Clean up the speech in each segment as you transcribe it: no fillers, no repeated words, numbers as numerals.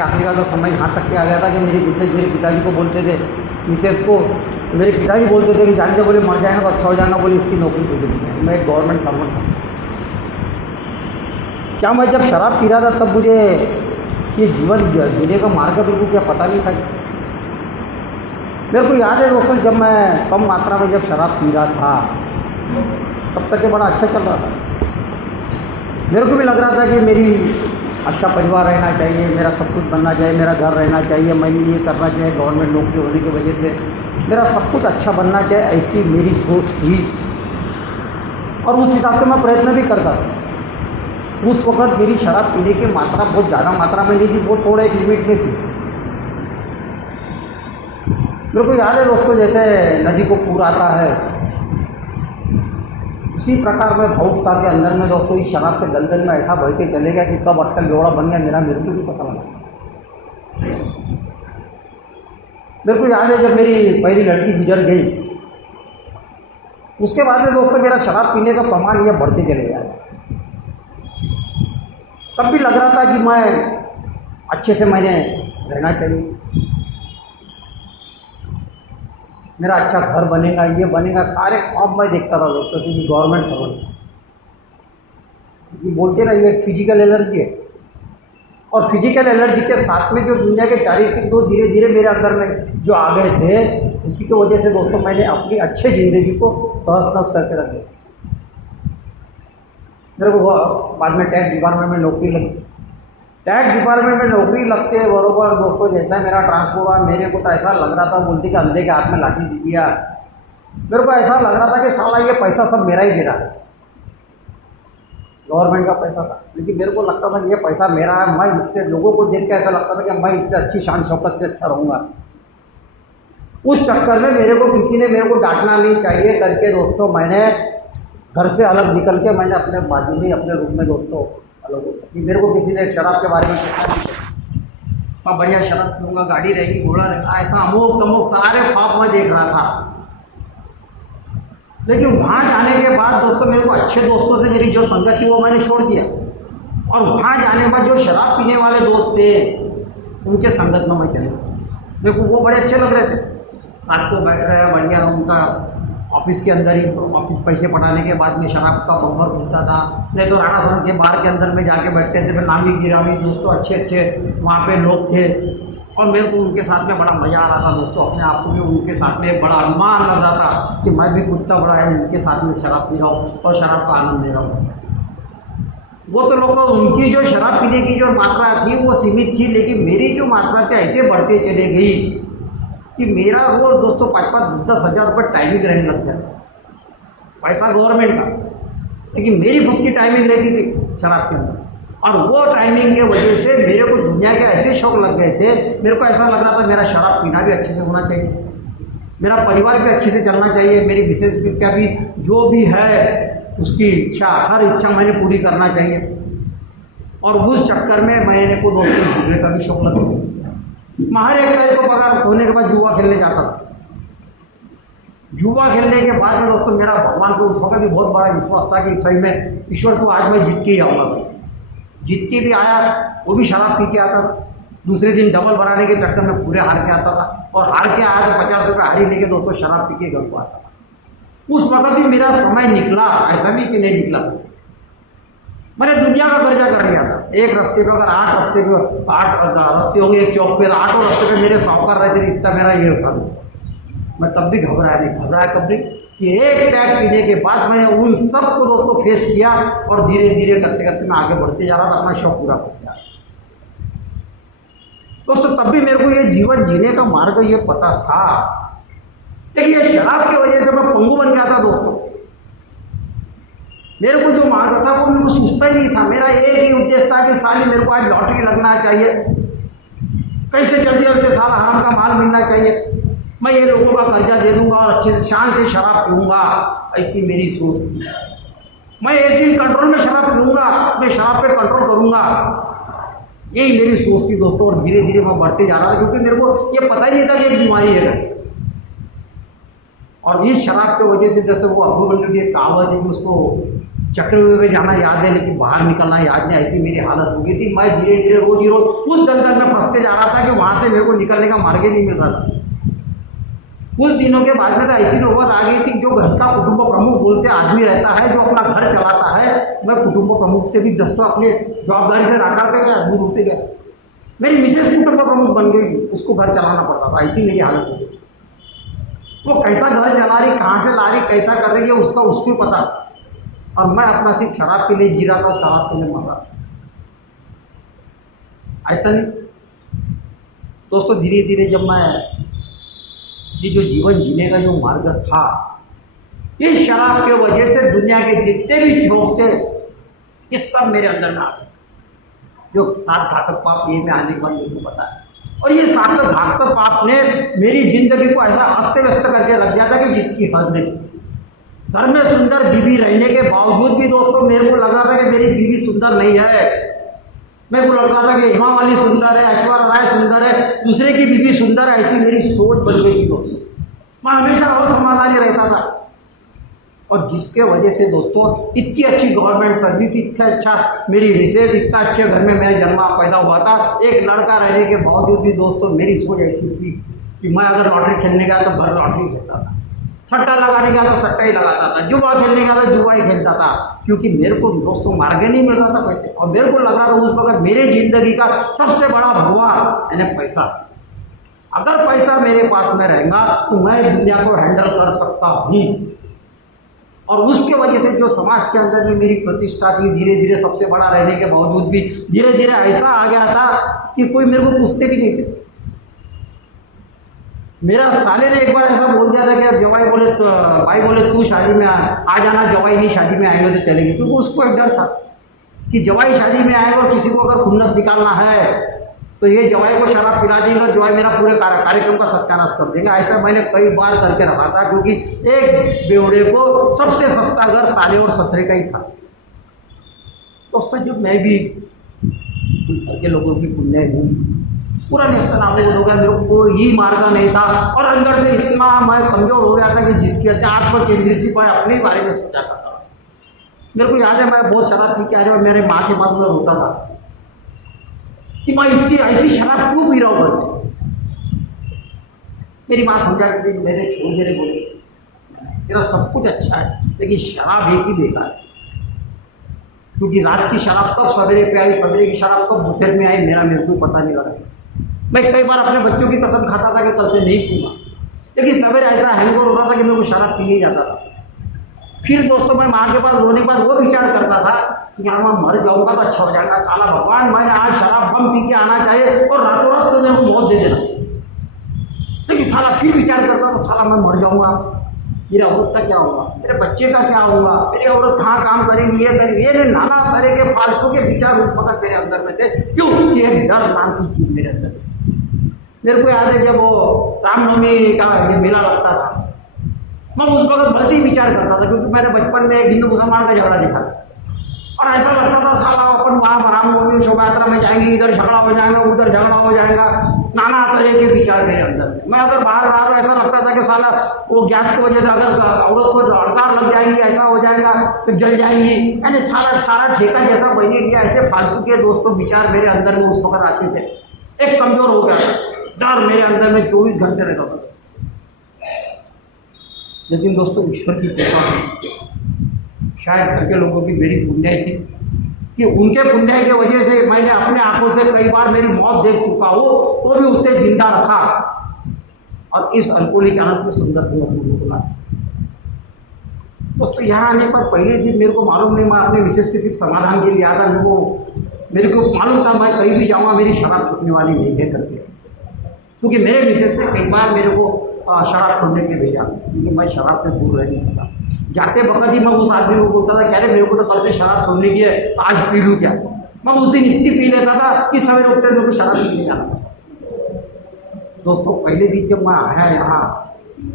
आखिरी आखिरी का तो समय यहाँ तक के आ गया था कि मेरी मिसेज मेरे पिताजी को बोलते थे, मिसेज को मेरे पिताजी बोलते थे कि जान के बोले मर जाएगा तो अच्छा हो जाएगा, बोले इसकी नौकरी तुझे नहीं है। मैं एक गवर्नमेंट सर्वेंट था। क्या मैं जब शराब पी रहा था तब मुझे ये जीवन जीने का मार्ग बिल्कुल क्या पता नहीं था। मेरे को याद है दोस्तों, जब मैं कम मात्रा में जब शराब पी रहा था तब तक ये बड़ा अच्छा चल रहा था। मेरे को भी लग रहा था कि मेरी अच्छा परिवार रहना चाहिए, मेरा सब कुछ बनना चाहिए, मेरा घर रहना चाहिए, मैंने ये करना चाहिए, गवर्नमेंट नौकरी होने की वजह से मेरा सब कुछ अच्छा बनना चाहिए, ऐसी मेरी सोच थी। और उस हिसाब से मैं प्रयत्न भी करता था। उस वक्त मेरी शराब पीने की मात्रा बहुत ज़्यादा मात्रा में नहीं थी, बहुत थोड़ा एक लिमिट में थी। मेरे को याद है दोस्तों, जैसे नदी को पूर आता है उसी प्रकार में भावुकता के अंदर में दोस्तों इस शराब के दलदल में ऐसा बहते चले गया कि कब अटकल जोड़ा बन गया मेरा मेरे को भी पता लगा। मेरे को याद है जब मेरी पहली लड़की गुजर गई, उसके बाद में दोस्तों मेरा शराब पीने का प्रमाण ये बढ़ते चले गया। तब भी लग रहा था कि मैं अच्छे से मैंने रहना चाहिए, मेरा अच्छा घर बनेगा, ये बनेगा, सारे ख्वाब मैं देखता था दोस्तों क्योंकि गवर्नमेंट सर्वेंट बोलते ना ये फिजिकल एलर्जी है। और फिजिकल एलर्जी के साथ में जो दुनिया के चारित्रिक दोष धीरे धीरे मेरे अंदर में जो आ गए थे, उसी की वजह से दोस्तों मैंने अपनी अच्छी ज़िंदगी को तहस नहस करके रख दिया। मेरे को बाद में टैक्स डिपार्टमेंट में नौकरी लगी। टैक्स डिपार्टमेंट में नौकरी लगते बरोबर दोस्तों जैसा मेरा ट्रांसफर हुआ, मेरे को तो ऐसा लग रहा था, बोलती कि अंधे के हाथ में लाठी दे दिया। मेरे को ऐसा लग रहा था कि साला ये पैसा सब मेरा ही गिरा है, गवर्नमेंट का पैसा था, लेकिन मेरे को लगता था कि ये पैसा मेरा है। मैं इससे लोगों को देख के ऐसा लगता था कि मैं इससे अच्छी शान शौकत से अच्छा रहूँगा। उस चक्कर में मेरे को किसी ने मेरे को डांटना नहीं चाहिए करके दोस्तों मैंने घर से अलग निकल के मैंने अपने बाजू में अपने रूम में दोस्तों अलग हो कि मेरे को किसी ने शराब के बारे में पूछा नहीं। मैं बढ़िया शराब पीऊँगा, गाड़ी रहेगी, घोड़ा रहेगा, ऐसा अमोक तमोक सारे ख्वाब मैं देख रहा था। लेकिन वहाँ जाने के बाद दोस्तों मेरे को अच्छे दोस्तों से मेरी जो संगत थी वो मैंने छोड़ दिया। और वहाँ जाने के बाद जो शराब पीने वाले दोस्त थे उनके संगत में मैं चले गया। मेरे को वो बड़े अच्छे लग रहे थे, रात को बैठ रहे हैं बढ़िया, उनका ऑफिस के अंदर ही ऑफिस पैसे पटाने के बाद में शराब का बम्बर खुलता था, नहीं तो राणा सड़क के बार के अंदर में जाके बैठते थे। फिर नामी गिरामी दोस्तों अच्छे अच्छे वहाँ पे लोग थे और मेरे को उनके साथ में बड़ा मज़ा आ रहा था दोस्तों। अपने आप को भी उनके साथ में बड़ा अभिमान लग रहा था कि मैं भी कुत्ता बड़ा है उनके साथ में शराब पी रहा हूँ और शराब का आनंद ले रहा हूँ। वो तो लोग उनकी जो शराब पीने की जो मात्रा थी वो सीमित थी, लेकिन मेरी जो मात्रा थी ऐसे बढ़ते चले गई कि मेरा रोज दोस्तों 5-5-10 हज़ार रुपये टाइमिंग रहने लग गया। पैसा गवर्नमेंट का, लेकिन मेरी खुद की टाइमिंग रहती थी शराब के अंदर। और वो टाइमिंग के वजह से मेरे को दुनिया के ऐसे शौक लग गए थे। मेरे को ऐसा लग रहा था मेरा शराब पीना भी अच्छे से होना चाहिए, मेरा परिवार भी अच्छे से चलना चाहिए, मेरी मिसेज का भी जो भी है उसकी इच्छा, हर इच्छा मैंने पूरी करना चाहिए। और उस चक्कर में मैंने को दोस्तों घूमने का भी शौक लग गया। मैं हर एक तारीख को पगार होने के बाद जुआ खेलने जाता था। जुआ खेलने के बाद में दोस्तों मेरा भगवान को उस वक्त भी बहुत बड़ा विश्वास था कि सही में ईश्वर को आज मैं जीत के ही आऊँगा। जीत के भी आया, वो भी शराब पी के आता था। दूसरे दिन डबल बनाने के चक्कर में पूरे हार के आता था, और हार के आया तो 50 रुपये हारी लेके दोस्तों शराब पी के घर को आता था। उस वक्त भी मेरा समय निकला, ऐसा भी कि नहीं निकला, मैंने दुनिया का कर्जा कर लिया था। एक रास्ते पे अगर 8 रास्ते होंगे, एक चौक पे 8 रास्ते पे मेरे साहूकार रहते थे, इतना मेरा ये था। मैं तब भी घबराया कब नहीं कि एक पैक पीने के बाद मैंने उन सब को दोस्तों फेस किया और धीरे धीरे करते करते मैं आगे बढ़ते जा रहा था, अपना शौक पूरा करते जा रहा दोस्तों। तब भी मेरे को ये जीवन जीने का मार्ग ये पता था, लेकिन ये शराब की वजह से मैं पंगु बन गया था दोस्तों। मेरे को जो मार्ग था वो मेरे को सोचता ही नहीं था। मेरा एक ही उद्देश्य था कि साली मेरे को आज लॉटरी लगना चाहिए, कैसे जल्दी जल्दी साला हराम का माल मिलना चाहिए, मैं ये लोगों का कर्जा दे दूंगा और अच्छे से शान से शराब पीऊँगा, ऐसी मेरी सोच थी। मैं एक दिन कंट्रोल में शराब पीऊँगा, अपने शराब पे कंट्रोल करूँगा, यही मेरी सोच थी दोस्तों। और धीरे धीरे मैं बढ़ते जा रहा था क्योंकि मेरे को ये पता ही नहीं था कि एक बीमारी है। और इस शराब की वजह से जैसे वो अब्दुल की एक कहावत है कि उसको चक्र में जाना याद है लेकिन बाहर निकलना याद नहीं, ऐसी मेरी हालत हो गई थी। मैं धीरे धीरे रोज ही रोज उस दलदल में फंसते जा रहा था कि वहाँ से मेरे को निकलने का मार्ग ही नहीं मिल रहा था। कुछ दिनों के बाद में तो ऐसी नौबत आ गई थी, जो घर का कुटुंब प्रमुख बोलते आदमी रहता है, जो अपना घर चलाता है, मैं कुटुंब प्रमुख से भी दस्तों अपनी जवाबदारी से नाकारते गया, दूर होते गया। मेरी मिसेज कुटुंब प्रमुख बन गई, उसको घर चलाना पड़ता था, ऐसी मेरी हालत हो गई। वो कैसा घर चला रही, कहाँ से ला रही, कैसा कर रही है, उसका उसको ही पता। और मैं अपना सिर्फ शराब के लिए जी रहा था, शराब के लिए मर रहा था। ऐसा नहीं दोस्तों, धीरे धीरे जब मैं ये जो जीवन जीने का जो मार्ग था, इस शराब के वजह से दुनिया के जितने भी लोग थे, ये सब मेरे अंदर में आ गए। जो 7 घातक पाप ये में आने के बाद मेरे को पता है। और ये 7 घातक पाप ने मेरी जिंदगी को ऐसा अस्त व्यस्त करके रख दिया था कि जिसकी हद नहीं। घर में सुंदर बीवी रहने के बावजूद भी दोस्तों मेरे को लग रहा था कि मेरी बीवी सुंदर नहीं है। मेरे को लग रहा था कि हेमा मालिनी सुंदर है, ऐश्वर्या राय सुंदर है, दूसरे की बीवी सुंदर है, ऐसी मेरी सोच बन गई थी दोस्तों। मैं हमेशा असमाधानी रहता था। और जिसके वजह से दोस्तों इतनी अच्छी गवर्नमेंट सर्विस, इतना अच्छा मेरी मिसेज, इतना अच्छे घर में मेरा जन्म पैदा हुआ था, एक लड़का रहने के बावजूद भी दोस्तों मेरी सोच ऐसी थी कि मैं अगर लॉटरी खेलने गया तो भर लॉटरी खेलता था, सट्टा लगाने गया तो सट्टा ही लगाता था, जुआ खेलने गया तो जुआ ही खेलता था, क्योंकि मेरे को दोस्तों मार्ग नहीं मिल रहा था पैसे। और मेरे को लग रहा था उस वक्त मेरी जिंदगी का सबसे बड़ा भगवान यानी पैसा। अगर पैसा मेरे पास में रहेगा तो मैं दुनिया को हैंडल कर सकता हूँ। और उसके वजह से जो समाज के अंदर में मेरी प्रतिष्ठा थी, धीरे धीरे सबसे बड़ा रहने के बावजूद भी धीरे धीरे ऐसा आ गया था कि कोई मेरे को पूछते भी नहीं थे। मेरा साले ने एक बार ऐसा बोल दिया था कि जवाई बोले तो भाई बोले तू शादी में आ जाना, जवाई नहीं शादी में आएंगे तो चलेंगे, क्योंकि उसको एक डर था कि जवाई शादी में आएगा और किसी को अगर खुन्नस निकालना है तो ये जवाई को शराब पिला देंगे और जवाई मेरा पूरे कार्यक्रम का सत्यानाश कर देंगे। ऐसा मैंने कई बार करके रखा था, क्योंकि एक बेवड़े को सबसे सस्ता घर साले और ससुरे का ही था। दोस्तों जब मैं भी घर के लोगों की पुण्य हूँ, पूरा नेस्तनाबूद हो गया, मेरे को कोई मार्ग नहीं था। और अंदर से इतना मैं कमजोर हो गया था कि जिसकी आत्म केंद्रित से मैं अपने बारे में सोचा था। मेरे को याद है मैं बहुत शराब पी के आ रहा, मेरे माँ के पास में रोता था कि मैं इतनी ऐसी शराब क्यों पी रहा हूँ करके। मेरी माँ समझा के मेरे छोड़ दे रहे, बोले तेरा सब कुछ अच्छा है लेकिन शराब एक ही बेकार है, क्योंकि रात की शराब कब सवेरे पे आई, सवेरे की शराब कब दोपहर में आई, मेरे को पता नहीं लगा। मैं कई बार अपने बच्चों की कसम खाता था कि कल से नहीं पीऊंगा, लेकिन सवेरे ऐसा हैंगओवर होता था कि मेरे को शराब पी नहीं जाता था। फिर दोस्तों मैं माँ के पास रोने के बाद वो विचार करता था कि यार मैं मर जाऊंगा तो अच्छा हो जाएगा, साला भगवान मैंने आज शराब बम पी के आना चाहिए और रातों रात तो मेरे को मौत दे देना। लेकिन साला फिर विचार करता था साला मैं मर जाऊंगा, मेरी औरत का क्या होगा, मेरे बच्चे का क्या होगा, मेरी औरत कहाँ काम करेंगी, ये करेंगे, ये नाना तरह के फालतू के विचार उस वक्त मेरे अंदर में थे। क्यों? ये डर नाम की चीज मेरे अंदर। मेरे को याद है जब वो रामनवमी का ये मेला लगता था, मैं उस वक्त भलती विचार करता था, क्योंकि मैंने बचपन में एक हिंदू मुसलमान का झगड़ा देखा और ऐसा लगता था साला अपन वहाँ रामनवमी शोभा यात्रा में जाएंगे, इधर झगड़ा हो जाएगा, उधर झगड़ा हो जाएगा, नाना तरह के विचार मेरे अंदर में। मैं अगर बाहर रहा तो ऐसा लगता था कि साला वो गैस की वजह से अगर औरत को हड़ताल लग जाएगी, ऐसा हो जाएगा तो जल जाएंगी, यानी सारा ठेका जैसा बने गया। ऐसे फालतू के दोस्तों विचार मेरे अंदर में उस वक्त आते थे। एक कमजोर हो गया, डर मेरे अंदर में 24 घंटे रहता था। लेकिन दोस्तों ईश्वर की कृपा, शायद घर के लोगों की मेरी पुण्याई थी कि उनके पुण्याई की वजह से मैंने अपने आंखों से कई बार मेरी मौत देख चुका हूँ, तो भी उससे जिंदा रखा और इस अल्कोहलिक आनंद से सुंदर बोला। दोस्तों यहाँ आने पर पहले दिन मेरे को मालूम नहीं, मैं अपने विशेष के सिर्फ समाधान के लिए आया था। मेरे को मालूम था मैं कहीं भी जाऊँगा मेरी शराब छूटने वाली नहीं है करके, क्योंकि मेरे विशेष ने कई बार मेरे को शराब छोड़ने के भेजा, क्योंकि मैं शराब से दूर रह नहीं सका। जाते वक्त ही मैं उस आदमी को बोलता था, कह रहे मेरे को तो कल से शराब छोड़ने की है, आज पी लूँ क्या। मैं उस दिन इतनी पी लेता था कि सवेरे उठते मेरे को शराब पीने जाना था। दोस्तों पहले दिन जब मैं आया यहाँ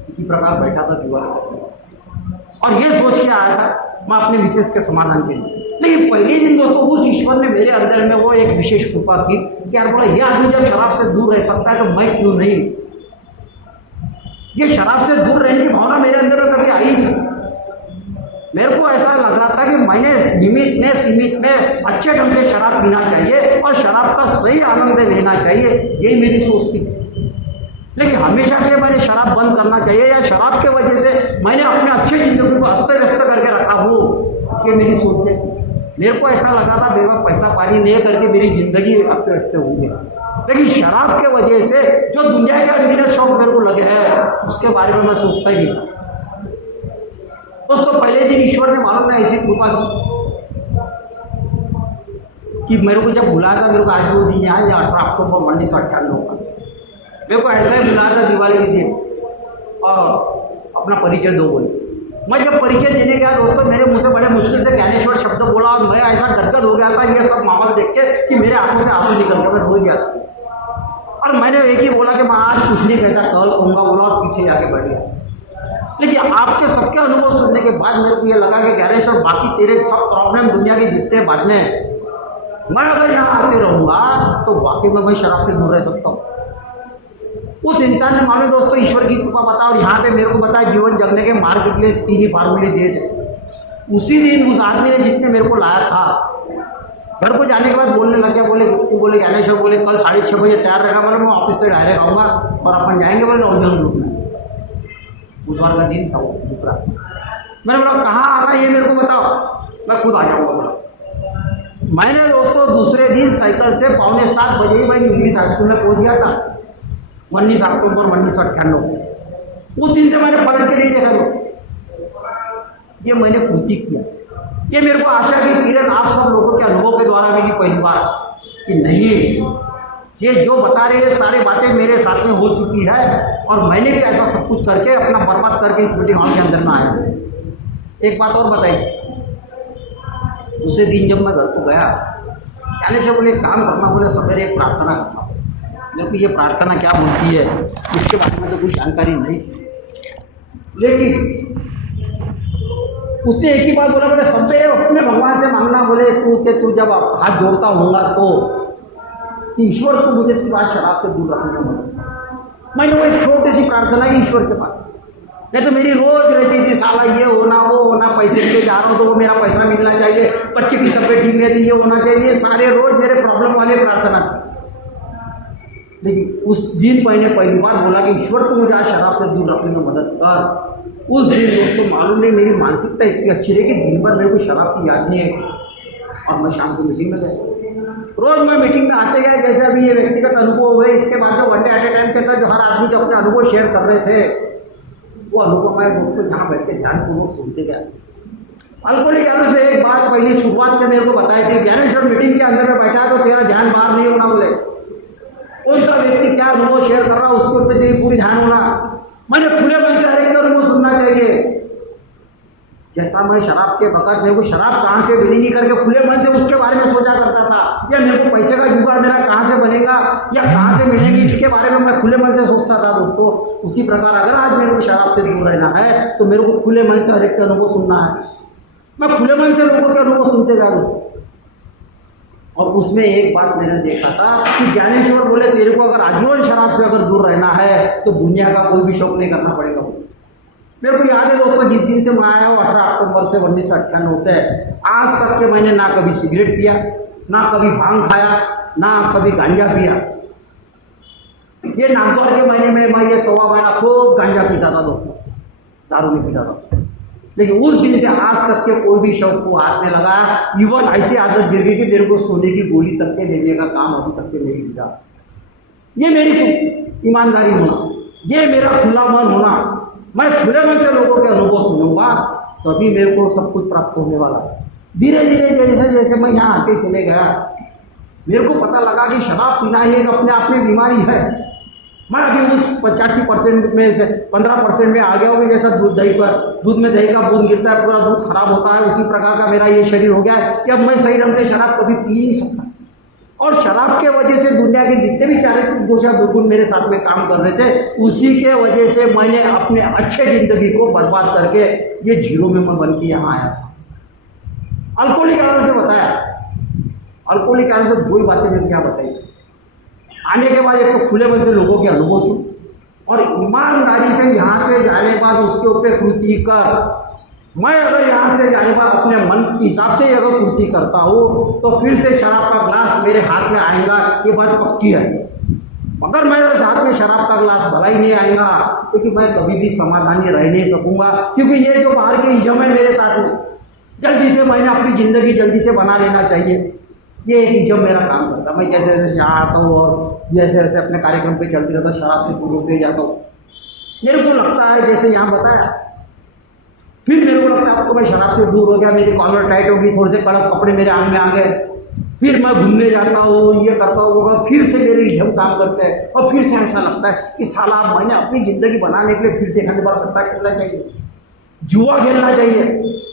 इसी प्रकार बैठा था दीवार और ये सोच के आया था मैं अपने विशेष के समाधान के लिए। लेकिन पहले दिन दोस्तों उस ईश्वर ने मेरे अंदर में वो एक विशेष कृपा की कि यार बोला ये आदमी जब शराब से दूर रह सकता है तो मैं क्यों नहीं। ये शराब से दूर रहने की भावना मेरे अंदर में कभी आई नहीं। मेरे को ऐसा लग रहा था कि मैंने निमित में सीमित में अच्छे ढंग से शराब पीना चाहिए और शराब का सही आनंद लेना चाहिए, यही मेरी सोच थी। लेकिन हमेशा के लिए मैंने शराब बंद करना चाहिए या शराब के वजह से मैंने अपने अच्छी ज़िंदगी को अस्त व्यस्त करके रखा हो, ये मेरी सोच है। मेरे को ऐसा लग रहा था बेवा पैसा पानी नहीं करके मेरी ज़िंदगी अस्त व्यस्त होगी, लेकिन शराब के वजह से जो दुनिया के अंदर शौक मेरे को लगे हैं उसके बारे में मैं सोचता ही नहीं था। दोस्तों पहले दिन ईश्वर ने मालूम ना ऐसी कृपा की कि मेरे को जब बुलाया था, मेरे को आज वो दिन याद है 18 अक्टूबर 1998 का, मेरे को ऐसा ही बुलाया था दिवाली के दिन और अपना परिचय दो बोले। मैं जब परिचय देने गया दोस्तों, मेरे मुंह से बड़े मुश्किल से ज्ञानेश्वर शब्द बोला और मैं ऐसा गदगद हो गया था ये सब माहौल देख के कि मेरे आंखों से आंसू निकल गया, मैं रो गया। और मैंने एक ही बोला कि मैं आज कुछ नहीं कहता, कल कहूँगा बोला और पीछे जाके बढ़ गया। लेकिन आपके सबके अनुभव सुनने के बाद मेरे को ये लगा कि ज्ञानेश्वर बाकी तेरे सब प्रॉब्लम दुनिया के जितने बाद में मैं अगर यहाँ आते रहूँगा तो वाकई में मैं शराब से दूर रह सकता हूँ। उस इंसान ने मानो दोस्तों ईश्वर की कृपा बता और यहाँ पे मेरे को बताया जीवन जगने के मार्ग के लिए 3 ही फार्मूले दिए थे। उसी दिन उस आदमी ने जिसने मेरे को लाया था, घर को जाने के बाद बोलने लग गया, बोले ज्ञानेश्वर बोले कल 6:30 बजे तैयार रहेगा, बोले मैं ऑफिस से डायरेक्ट आऊँगा और अपन जाएंगे बोले नौजवान ग्रुप में। बुधवार का दिन था वो दूसरा। मैंने बोला कहाँ आना ये मेरे को बताओ, मैं खुद आ जाऊँगा बोला। मैंने दोस्तों दूसरे दिन साइकिल से 6:45 बजे ही मैं इंग्लिश हाई स्कूल में पहुँच गया था, 19 अक्टूबर 1998। उस दिन से मैंने पलट के नहीं देखा दोस्तों, ये मैंने खुद ही किया। ये मेरे को आशा की किरण आप सब लोगों के अनुभव के द्वारा मेरी पहली बार कि नहीं, ये जो बता रहे हैं सारी बातें मेरे साथ में हो चुकी है और मैंने भी ऐसा सब कुछ करके अपना बर्बाद करके इस मीटिंग हॉल के अंदर में आया। एक बात और बताइए, दूसरे दिन जब मैं घर को गया, ज्ञानेश्वर बोले काम करना, बोले सवेरे एक प्रार्थना करना। मेरे को ये प्रार्थना क्या बोलती है इसके बारे में तो कुछ जानकारी नहीं थी, लेकिन उसने एक ही बात बोला, बोले सवेरे अपने भगवान से मांगना, बोले तू जब हाथ जोड़ता होगा तो ईश्वर को मुझे सिर्फ आज शराब से दूर रखना। मैंने वो एक छोटी सी प्रार्थना की ईश्वर के पास, नहीं तो मेरी रोज रहती थी साला ये होना वो होना, पैसे लेके जा रहा हूँ तो वो मेरा पैसा मिलना चाहिए, बच्चे की तबीयत ठीक नहीं थी ये होना चाहिए, सारे रोज मेरे प्रॉब्लम वाले प्रार्थना थी। लेकिन उस दिन मैंने पहली बार बोला कि ईश्वर तो मुझे आज शराब से दूर रखने में मदद कर। उस दिन दोस्तों मालूम नहीं मेरी मानसिकता इतनी अच्छी रही कि दिन भर मेरे को शराब की याद नहीं है और मैं शाम को मीटिंग में गया। रोज मैं मीटिंग में आते गए, जैसे अभी ये व्यक्तिगत अनुभव हुए, इसके बाद जो one day at A time के था जो हर आदमी जो अपने अनुभव शेयर कर रहे थे, वो अनुभव मैं दोस्तों जहाँ बैठ के ध्यानपूर्वक सुनते गया। अल्कोहलिक ज्ञान से एक बात पहली शुरुआत में मेरे को बताई थी, ज्ञानेश्वर मीटिंग के अंदर में बैठा तो तेरा ध्यान बाहर नहीं होना, बोले कौन सा व्यक्ति क्या अनुभव शेयर कर रहा है उसके ऊपर तेरी पूरी ध्यान होना। मैंने खुले मन से हर एक अनुभव सुनना चाहिए। जैसा मैं शराब के वक्त मेरे को शराब कहाँ से मिलेगी करके खुले मन से उसके बारे में सोचा करता था, या मेरे को पैसे का जुगाड़ मेरा कहाँ से बनेगा या कहाँ से मिलेंगी, इसके बारे में मैं खुले मन से सोचता था दोस्तों। उसी प्रकार अगर आज मेरे को शराब से दूर रहना है तो मेरे को खुले मन से हर एक का अनुभव सुनना है। मैं खुले मन से लोगों के अनुभव सुनते जा रहा हूँ। और उसमें एक बात मैंने देखा था कि ज्ञानेश्वर बोले तेरे को अगर आजीवन शराब से अगर दूर रहना है तो दुनिया का कोई भी शौक नहीं करना पड़ेगा। मेरे को याद है दोस्तों जिस दिन से मैं आया हूँ 18 अक्टूबर से 1998 से आज तक के मैंने ना कभी सिगरेट पिया, ना कभी भांग खाया, ना कभी गांजा पिया। ये नामतौर के महीने में मैं ये 1.25 महीना खूब गांजा पीता था दोस्तों, दारू नहीं पीता था। लेकिन उस दिन से आज तक के कोई भी शौक को हाथ में लगाया, इवन ऐसी आदत गिर गई कि मेरे को सोने की गोली तक के लेने का काम अभी तक के नहीं किया। ये मेरी ईमानदारी होना, ये मेरा खुला मन होना, मैं खुले मन से लोगों के अनुभव सुनूंगा तभी मेरे को सब कुछ प्राप्त होने वाला है। धीरे धीरे जैसे जैसे मैं यहाँ आते चले गया मेरे को पता लगा कि शराब पीना ही एक अपने आप में बीमारी है। मैं अभी उस 85% में से 15% में आ गया हूँ। जैसा दूध में दही का बूंद गिरता है पूरा दूध खराब होता है, उसी प्रकार का मेरा ये शरीर हो गया है कि अब मैं सही ढंग से शराब कभी पी नहीं सकता। और शराब के वजह से दुनिया के जितने भी चारित्रिक दोष या दुर्गुण मेरे साथ में काम कर रहे थे, उसी के वजह से मैंने अपने अच्छे जिंदगी को बर्बाद करके ये जीरो में मैं बन के यहाँ आया। अल्कोहलिक कारण से बताया, अल्कोहलिक कारण से 2 ही बातें मैंने क्या बताई। आने के बाद एक तो खुले मन से लोगों के अनुभव सुन और ईमानदारी से यहाँ से जाने के बाद उसके ऊपर कृति कर। मैं अगर यहाँ से जाने पर अपने मन के हिसाब से अगर पूर्ति करता हूँ तो फिर से शराब का ग्लास मेरे हाथ में आएगा, ये बात पक्की है। मगर मेरे हाथ में शराब का ग्लास भला ही नहीं आएगा, क्योंकि मैं कभी भी समाधानी रह नहीं सकूंगा, क्योंकि ये जो बाहर के इजम है मेरे साथ में, जल्दी से मैंने अपनी ज़िंदगी जल्दी से बना लेना चाहिए, ये एक इजम मेरा काम करता। मैं जैसे जैसे यहाँ आता हूँ और जैसे जैसे अपने कार्यक्रम पे चलती रहता हूँ, शराब से दूर होते जाता हूँ। मेरे को लगता है जैसे यहाँ बताया, फिर मेरे को लगता है अब तो मैं शराब से दूर हो गया, मेरी कॉलर टाइट होगी, थोड़े से कड़क कपड़े मेरे आंग में आ गए, फिर मैं घूमने जाता हूँ, ये करता हूँ, वो फिर से मेरे इजम काम करते हैं, और फिर से ऐसा लगता है कि साला मैंने अपनी ज़िंदगी बनाने के लिए फिर से घंटे बार सट्टा खेलना चाहिए, जुआ खेलना चाहिए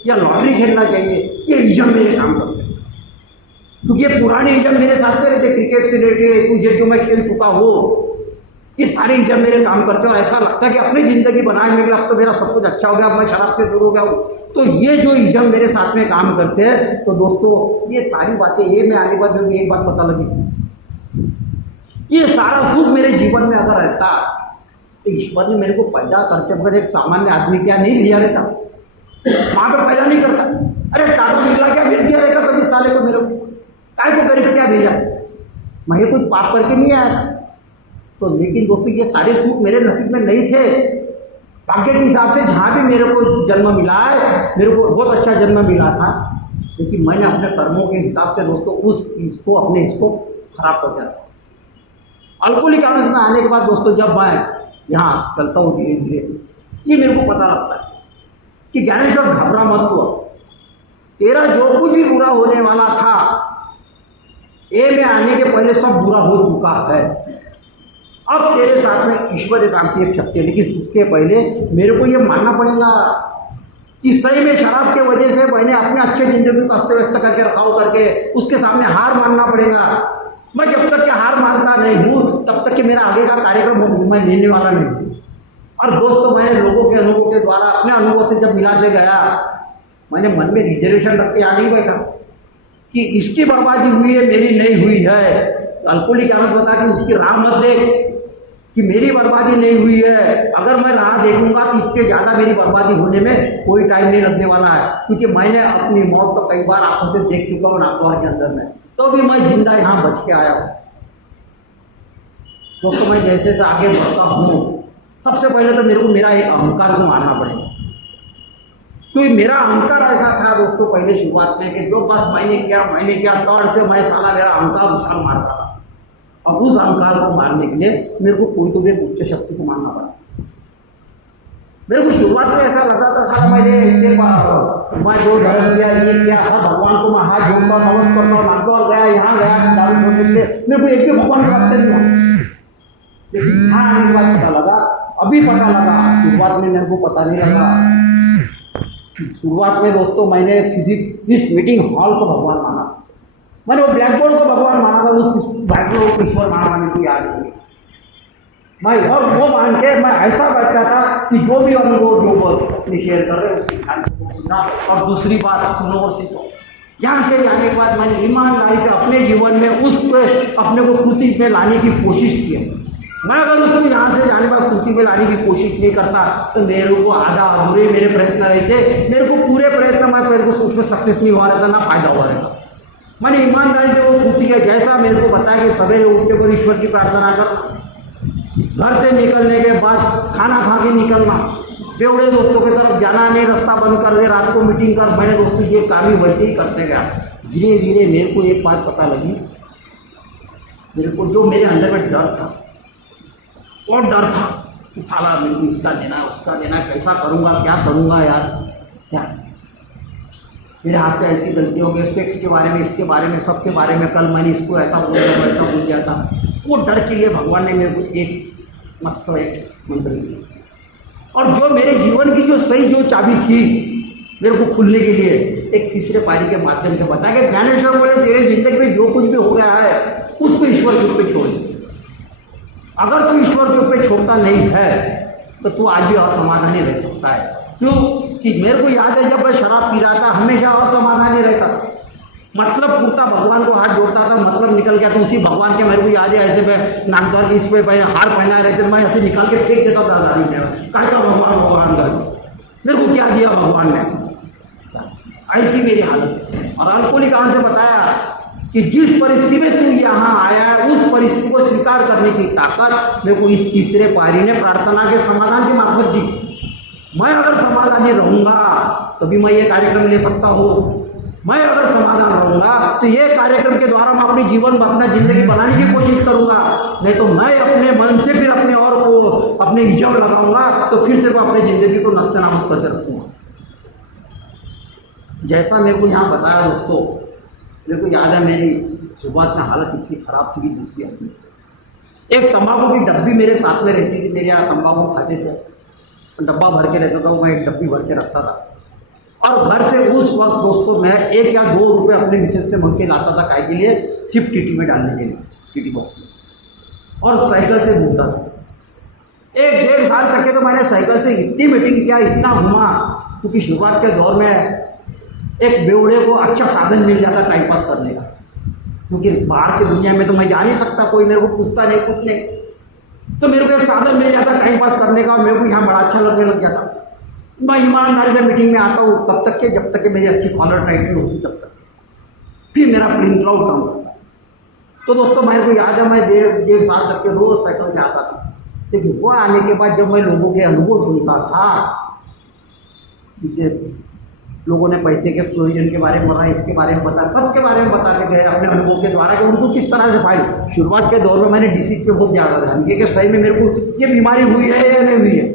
या लॉटरी खेलना चाहिए। ये इजम मेरे काम करते हैं, क्योंकि ये पुराने इजम मेरे साथ में रहते, क्रिकेट से लेके तुझे जो मैं खेल चुका हूँ, ये सारे इजम मेरे काम करते हैं। और ऐसा लगता है कि अपनी ज़िंदगी बनाने के लिए अब तो मेरा सब कुछ अच्छा हो गया, अब मैं शराब से दूर हो गया हूँ। तो ये जो इजम मेरे साथ में काम करते हैं, तो दोस्तों ये सारी बातें, ये मैं आने के बाद मुझे एक बात पता लगी, ये सारा सुख मेरे जीवन में अगर रहता तो ईश्वर ने मेरे को पैदा करते वक्त एक सामान्य आदमी क्या नहीं भेजा रहता, वहाँ पे पैदा नहीं करता। अरे टाटा बिरला क्या भेज दिया रहता कभी साले को, मेरे को काय को करके क्या भेजा, मैं कुछ पाप करके नहीं आया था। तो लेकिन दोस्तों ये सारे सुख मेरे नसीब में नहीं थे। भाग्य के हिसाब से जहाँ भी मेरे को जन्म मिला है, मेरे को बहुत अच्छा जन्म मिला था, लेकिन मैंने अपने कर्मों के हिसाब से दोस्तों उस इसको अपने इसको खराब कर दिया। अल्कोहलिक अवस्था में आने के बाद दोस्तों जब मैं यहाँ चलता हूँ धीरे धीरे, ये मेरे को पता लगता है कि ज्ञानेश्वर घबरा मत हुआ, तेरा जो कुछ भी बुरा होने वाला था, ये में आने के पहले सब बुरा हो चुका है। अब तेरे साथ में ईश्वर नाम की एक शक्ति है, लेकिन उसके पहले मेरे को ये मानना पड़ेगा कि सही में शराब के वजह से मैंने अपने अच्छे ज़िंदगी को अस्त व्यस्त करके रखाव करके उसके सामने हार मानना पड़ेगा। मैं जब तक कि हार मानता नहीं हूँ तब तक कि मेरा आगे का कार्यक्रम मैं लेने वाला नहीं हूँ। और दोस्तों मैंने लोगों के अनुभव के द्वारा अपने अनुभव से जब मिलाते गया, मैंने मन में रिजर्वेशन रख के यहाँ नहीं बैठा कि इसकी बर्बादी हुई है, मेरी नहीं हुई है। अल्कोहलिक आनंद बता कि उसकी राह मत देख कि मेरी बर्बादी नहीं हुई है, अगर मैं राह देखूंगा तो इससे ज़्यादा मेरी बर्बादी होने में कोई टाइम नहीं लगने वाला है, क्योंकि मैंने अपनी मौत तो कई बार आंखों से देख चुका हूँ नागौर के अंदर में, तो भी मैं जिंदा यहाँ बच के आया हूँ। दोस्तों मैं जैसे जैसे आगे बढ़ता हूँ, सबसे पहले तो मेरे को मेरा एक अहंकार को मानना पड़ेगा, क्योंकि मेरा अहंकार ऐसा था दोस्तों पहले शुरुआत में कि जो बस मैंने किया तौर से मैं साला मेरा अहंकार उछाल मारता था। अब उस अहंकार को मारने के लिए मेरे को कोई तो भी उच्च शक्ति को मानना पड़ा। मेरे को शुरुआत में ऐसा लग रहा था साला मैंने इसके मैं जो धर्म किया ये किया, हर भगवान को मैं हाथ जोड़ता हूँ, नमस्कार करता हूँ, नागौर गया यहाँ गया दारू छोड़ने के लिए, मेरे को एक भी भगवान प्राप्त नहीं हुआ। लेकिन यहाँ आने के बाद पता लगा, अभी पता लगा, शुरुआत में मेरे को पता नहीं लगा। शुरुआत में दोस्तों मैंने इस मीटिंग हॉल को भगवान माना, मैंने वो ब्लैक बोर्ड को भगवान माना था, उस ब्लैक बोर्ड को ईश्वर मानने की याद नहीं मैं, और वो मान के मैं ऐसा बैठा था कि जो भी अनुभव जो अपनी शेयर कर रहे उसकी सुनना, और दूसरी बात सुनो और सीखो। यहाँ से जाने के बाद मैंने ईमानदारी से अपने जीवन में उस अपने को कृति में लाने की कोशिश की है। मैं अगर उसको यहाँ से जाने के बाद कृति में लाने की कोशिश नहीं करता तो मेरे को आधा अधूरे मेरे प्रयत्न रहते, मेरे को पूरे प्रयत्न मैं मेरे को उसमें सक्सेस नहीं हुआ रहता, ना फायदा हुआ रहता। मैंने ईमानदारी से वो कृति के जैसा मेरे को बताया कि सवेरे उठ के पर ईश्वर की प्रार्थना कर, घर से निकलने के बाद खाना खा के निकलना, बेवड़े दोस्तों की तरफ जाना नहीं, रास्ता बंद कर दे, रात को मीटिंग कर। मैंने दोस्तों ये काम ही वैसे ही करते गया। धीरे धीरे मेरे को एक बात पता लगी, मेरे को जो मेरे अंदर में डर था, और डर था कि साला मेरे को इसका देना उसका देना, कैसा करूँगा क्या करूँगा यार, क्या मेरे हाथ से ऐसी गलती हो गई, सेक्स के बारे में, इसके बारे में, सबके बारे में, कल मैंने इसको ऐसा बोल दिया वैसा बोल दिया था। वो डर के लिए भगवान ने मेरे को एक मस्त एक मंत्र दिया, और जो मेरे जीवन की जो सही जो चाबी थी मेरे को खुलने के लिए एक तीसरे पारी के माध्यम से बताया कि ज्ञानेश्वर बोले तेरे जिंदगी में जो कुछ भी हो गया है उसको ईश्वर के ऊपर छोड़ दे। अगर तू ईश्वर के ऊपर छोड़ता नहीं है तो तू आज भी असमाधानी रह सकता है। क्यों कि मेरे को याद है जब मैं शराब पी रहा था हमेशा असमाधानी रहता था, मतलब पूर्ता भगवान को हाथ जोड़ता था, मतलब निकल गया तो उसी भगवान के मेरे को याद है ऐसे मैं नागद्वार की इस पे हार पहना रहते तो मैं ऐसे निकाल के फेंक देता दादाजी में, कहा था भगवान भगवान कर मेरे को क्या दिया भगवान ने, ऐसी मेरी हालत है। और अल्कोहलिक से बताया कि जिस परिस्थिति में तू यहाँ आया है उस परिस्थिति को स्वीकार करने की ताकत मेरे को इस तीसरे पारी ने प्रार्थना के समाधान के मार्फत दी। मैं अगर समाधानी रहूँगा तो भी मैं ये कार्यक्रम ले सकता हूँ। मैं अगर समाधान रहूँगा तो ये कार्यक्रम के द्वारा मैं अपने जीवन में अपना जिंदगी बनाने की कोशिश करूँगा। नहीं तो मैं अपने मन से फिर अपने और को अपने हिजाब लगाऊंगा तो फिर से मैं अपनी ज़िंदगी को नस्ते नाबूद करके रखूँगा। जैसा मेरे को यहाँ बताया दोस्तों, मेरे को याद है मेरी शुरुआत में हालत इतनी ख़राब थी कि जिसकी आदमी एक तंबाकू की डब्बी मेरे साथ में रहती थी। मेरे यहाँ तंबाकू खाते थे, डब्बा भर के रहता था, मैं एक डब्बी भर के रखता था। और घर से उस वक्त दोस्तों मैं 1 या 2 रुपये अपने मिसेज से मंग के लाता था, काय के लिए, सिर्फ टीटी में डालने के लिए, टीटी बॉक्स में, और साइकिल से घूमता था। 1-1.5 साल तक के तो मैंने साइकिल से इतनी मीटिंग किया, इतना घूमा, क्योंकि शुरुआत के दौर में एक बेवड़े को अच्छा साधन मिल जाता टाइम पास करने का, क्योंकि बाहर की दुनिया में तो मैं जा नहीं सकता, कोई मेरे को पूछता नहीं, कुछ नहीं, तो मेरे को एक साधन मिल जाता टाइम पास करने का। मेरे को यहाँ बड़ा अच्छा लगने लग जाता। मैं ईमानदारी से मीटिंग में आता हूँ तब तक के, जब तक कि मेरी अच्छी कॉलर टाइट नहीं होती तब तक, फिर मेरा प्रिंट आउट काम करता। तो दोस्तों मेरे को याद है मैं 1.5 साल तक के रोज़ साइकिल से आता था। लेकिन वो आने के बाद जब मैं लोगों के अनुभव सुनता था, जिसे लोगों ने पैसे के प्रोविजन के बारे में बताया, इसके बारे में बताया, सबके बारे में बताते गए अपने अनुभव के द्वारा कि उनको किस तरह से फायदे। शुरुआत के दौर में मैंने डिसीज पे बहुत ज़्यादा ध्यान दिया कि सही में मेरे को ये बीमारी हुई है या नहीं हुई है।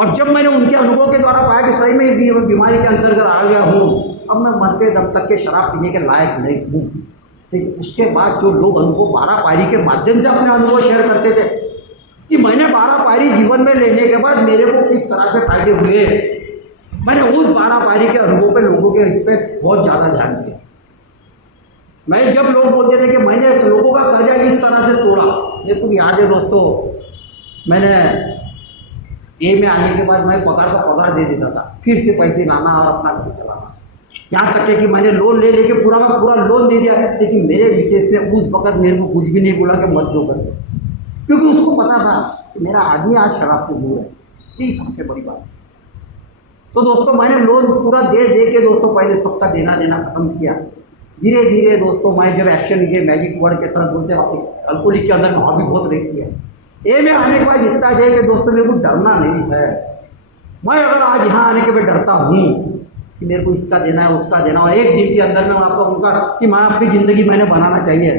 और जब मैंने उनके अनुभव के द्वारा पाया कि सही में इस बीमारी के अंतर्गत आ गया हूँ, अब मैं मरते दम तक के शराब पीने के लायक नहीं हूँ। लेकिन उसके बाद जो लोग अनुभव 12 पारी के माध्यम से अपने अनुभव शेयर करते थे कि मैंने 12 पारी जीवन में लेने के बाद मेरे को किस तरह से फायदे हुए, मैंने उस 12 पारी के अनुभव पे लोगों के इस पर बहुत ज़्यादा ध्यान दिया। मैं जब लोग बोलते थे कि मैंने लोगों का कर्जा किस तरह से तोड़ा, मेरे को याद है दोस्तों, मैंने ए में आने के बाद मैं पगार का पगार दे देता था, फिर से पैसे लाना और अपना घर चलाना। यहाँ तक है कि मैंने लोन ले लेके पूरा का पूरा लोन दे दिया, लेकिन मेरे विशेष से उस वक्त मेरे को कुछ भी नहीं बोला कि मत दो करके, क्योंकि उसको पता था कि मेरा आदमी आज शराब से दूर है। यही सबसे बड़ी बात। तो दोस्तों मैंने लोन पूरा दे के दोस्तों पहले सबका देना खत्म किया। धीरे धीरे दोस्तों मैं जब एक्शन लिए मैजिक वर्ड के तहत बोलते अल्कोहलिक के अंदर हॉबी बहुत रहती है। ए में आने के बाद इतना है कि दोस्तों मेरे को डरना नहीं है। मैं अगर आज यहाँ आने के बाद डरता हूँ कि मेरे को इसका देना है उसका देना, और एक दिन के अंदर में आपको उनका कि मैं अपनी ज़िंदगी मैंने बनाना चाहिए,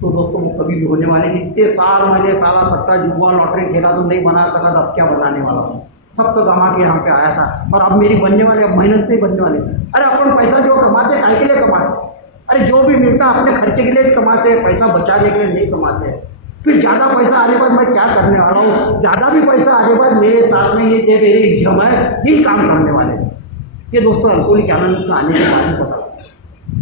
तो दोस्तों वो कभी भी होने वाले नहीं। इतने साल मैंने साला सट्टा जुआ लॉटरी खेला तो नहीं बना सका, तो अब क्या बनाने वाला हूँ। सब तो कमा के यहाँ पे आया था, और अब मेरी बनने वाले, अब मेहनत से ही बनने वाले। अरे अपन पैसा जो कमाते हैं के लिए कमाते, अरे जो भी मिलता है अपने खर्चे के लिए कमाते हैं, पैसा बचाने के लिए नहीं कमाते हैं। फिर ज़्यादा पैसा आने बाद मैं क्या करने वाला हूँ, ज़्यादा भी पैसा आने बाद मेरे साथ में ये जो मेरे एग्जाम है यही काम करने वाले हैं। ये दोस्तों अल्कोहलिक एनोनिमस से आने के बाद ही पता।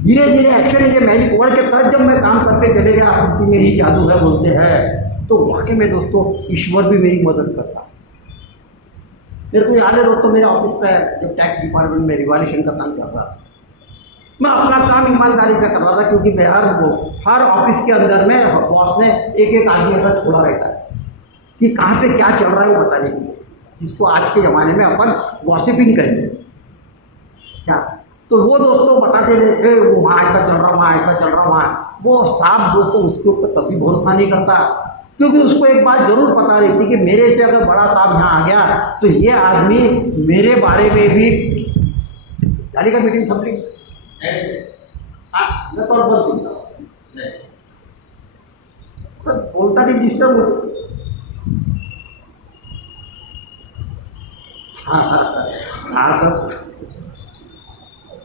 धीरे धीरे एक्शन ये मैजिक वर्ड के तहत जब मैं काम करते चले गया, आकृति में ही जादू है बोलते हैं, तो वाकई में दोस्तों ईश्वर भी मेरी मदद करता। मेरे को याद है दोस्तों, मेरे ऑफिस पे जब टैक्स डिपार्टमेंट में रिवॉल्यूशन का काम कर रहा था, मैं अपना काम ईमानदारी से कर रहा था, क्योंकि हर ऑफिस के अंदर में बॉस ने एक आदमी ऐसा छोड़ा रहता है कि कहाँ पे क्या चल रहा है वो बताने के लिए, जिसको आज के ज़माने में अपन गॉसिपिंग कहेंगे क्या। तो वो दोस्तों बताते थे वो वहाँ ऐसा चल रहा, वहाँ ऐसा चल रहा, वहाँ। वो साहब दोस्तों उसके ऊपर कभी भरोसा नहीं करता, क्योंकि उसको एक बात जरूर पता रहती कि मेरे से अगर बड़ा साहब यहाँ आ गया तो ये आदमी मेरे बारे में भी जाली का मीटिंग समझी बोलता नहीं, डिस्टर्ब होता। हाँ सर,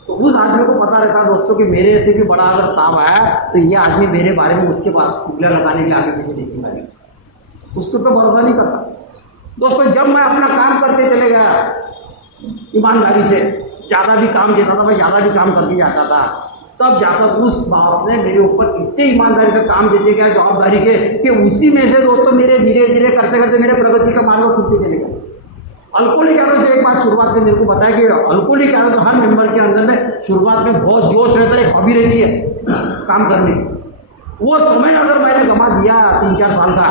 तो उस आदमी को पता रहता दोस्तों कि मेरे से भी बड़ा अगर साहब आया तो ये आदमी मेरे बारे में उसके पास उंगलियां लगाने के लिए आगे पीछे देखने वाले, उसके ऊपर भरोसा नहीं करता। दोस्तों जब मैं अपना काम करते चले गया ईमानदारी से, ज़्यादा भी काम देता था, मैं ज़्यादा भी काम करके जाता था, तब जाकर उस बाप ने मेरे ऊपर इतने ईमानदारी से काम देते गया जवाबदारी के, कि उसी में से दोस्तों मेरे धीरे धीरे करते करते मेरे प्रगति का मार्ग खुलते चले गए। अल्कोहलिक एनोनिमस से एक बात शुरुआत में मेरे को बताया कि अल्कोहलिक एनोनिमस हर मेंबर के अंदर में शुरुआत में बहुत जोश रहता है, एक हॉबी रहती है काम करने की। वो समय अगर मैंने गंवा दिया 3-4 साल का,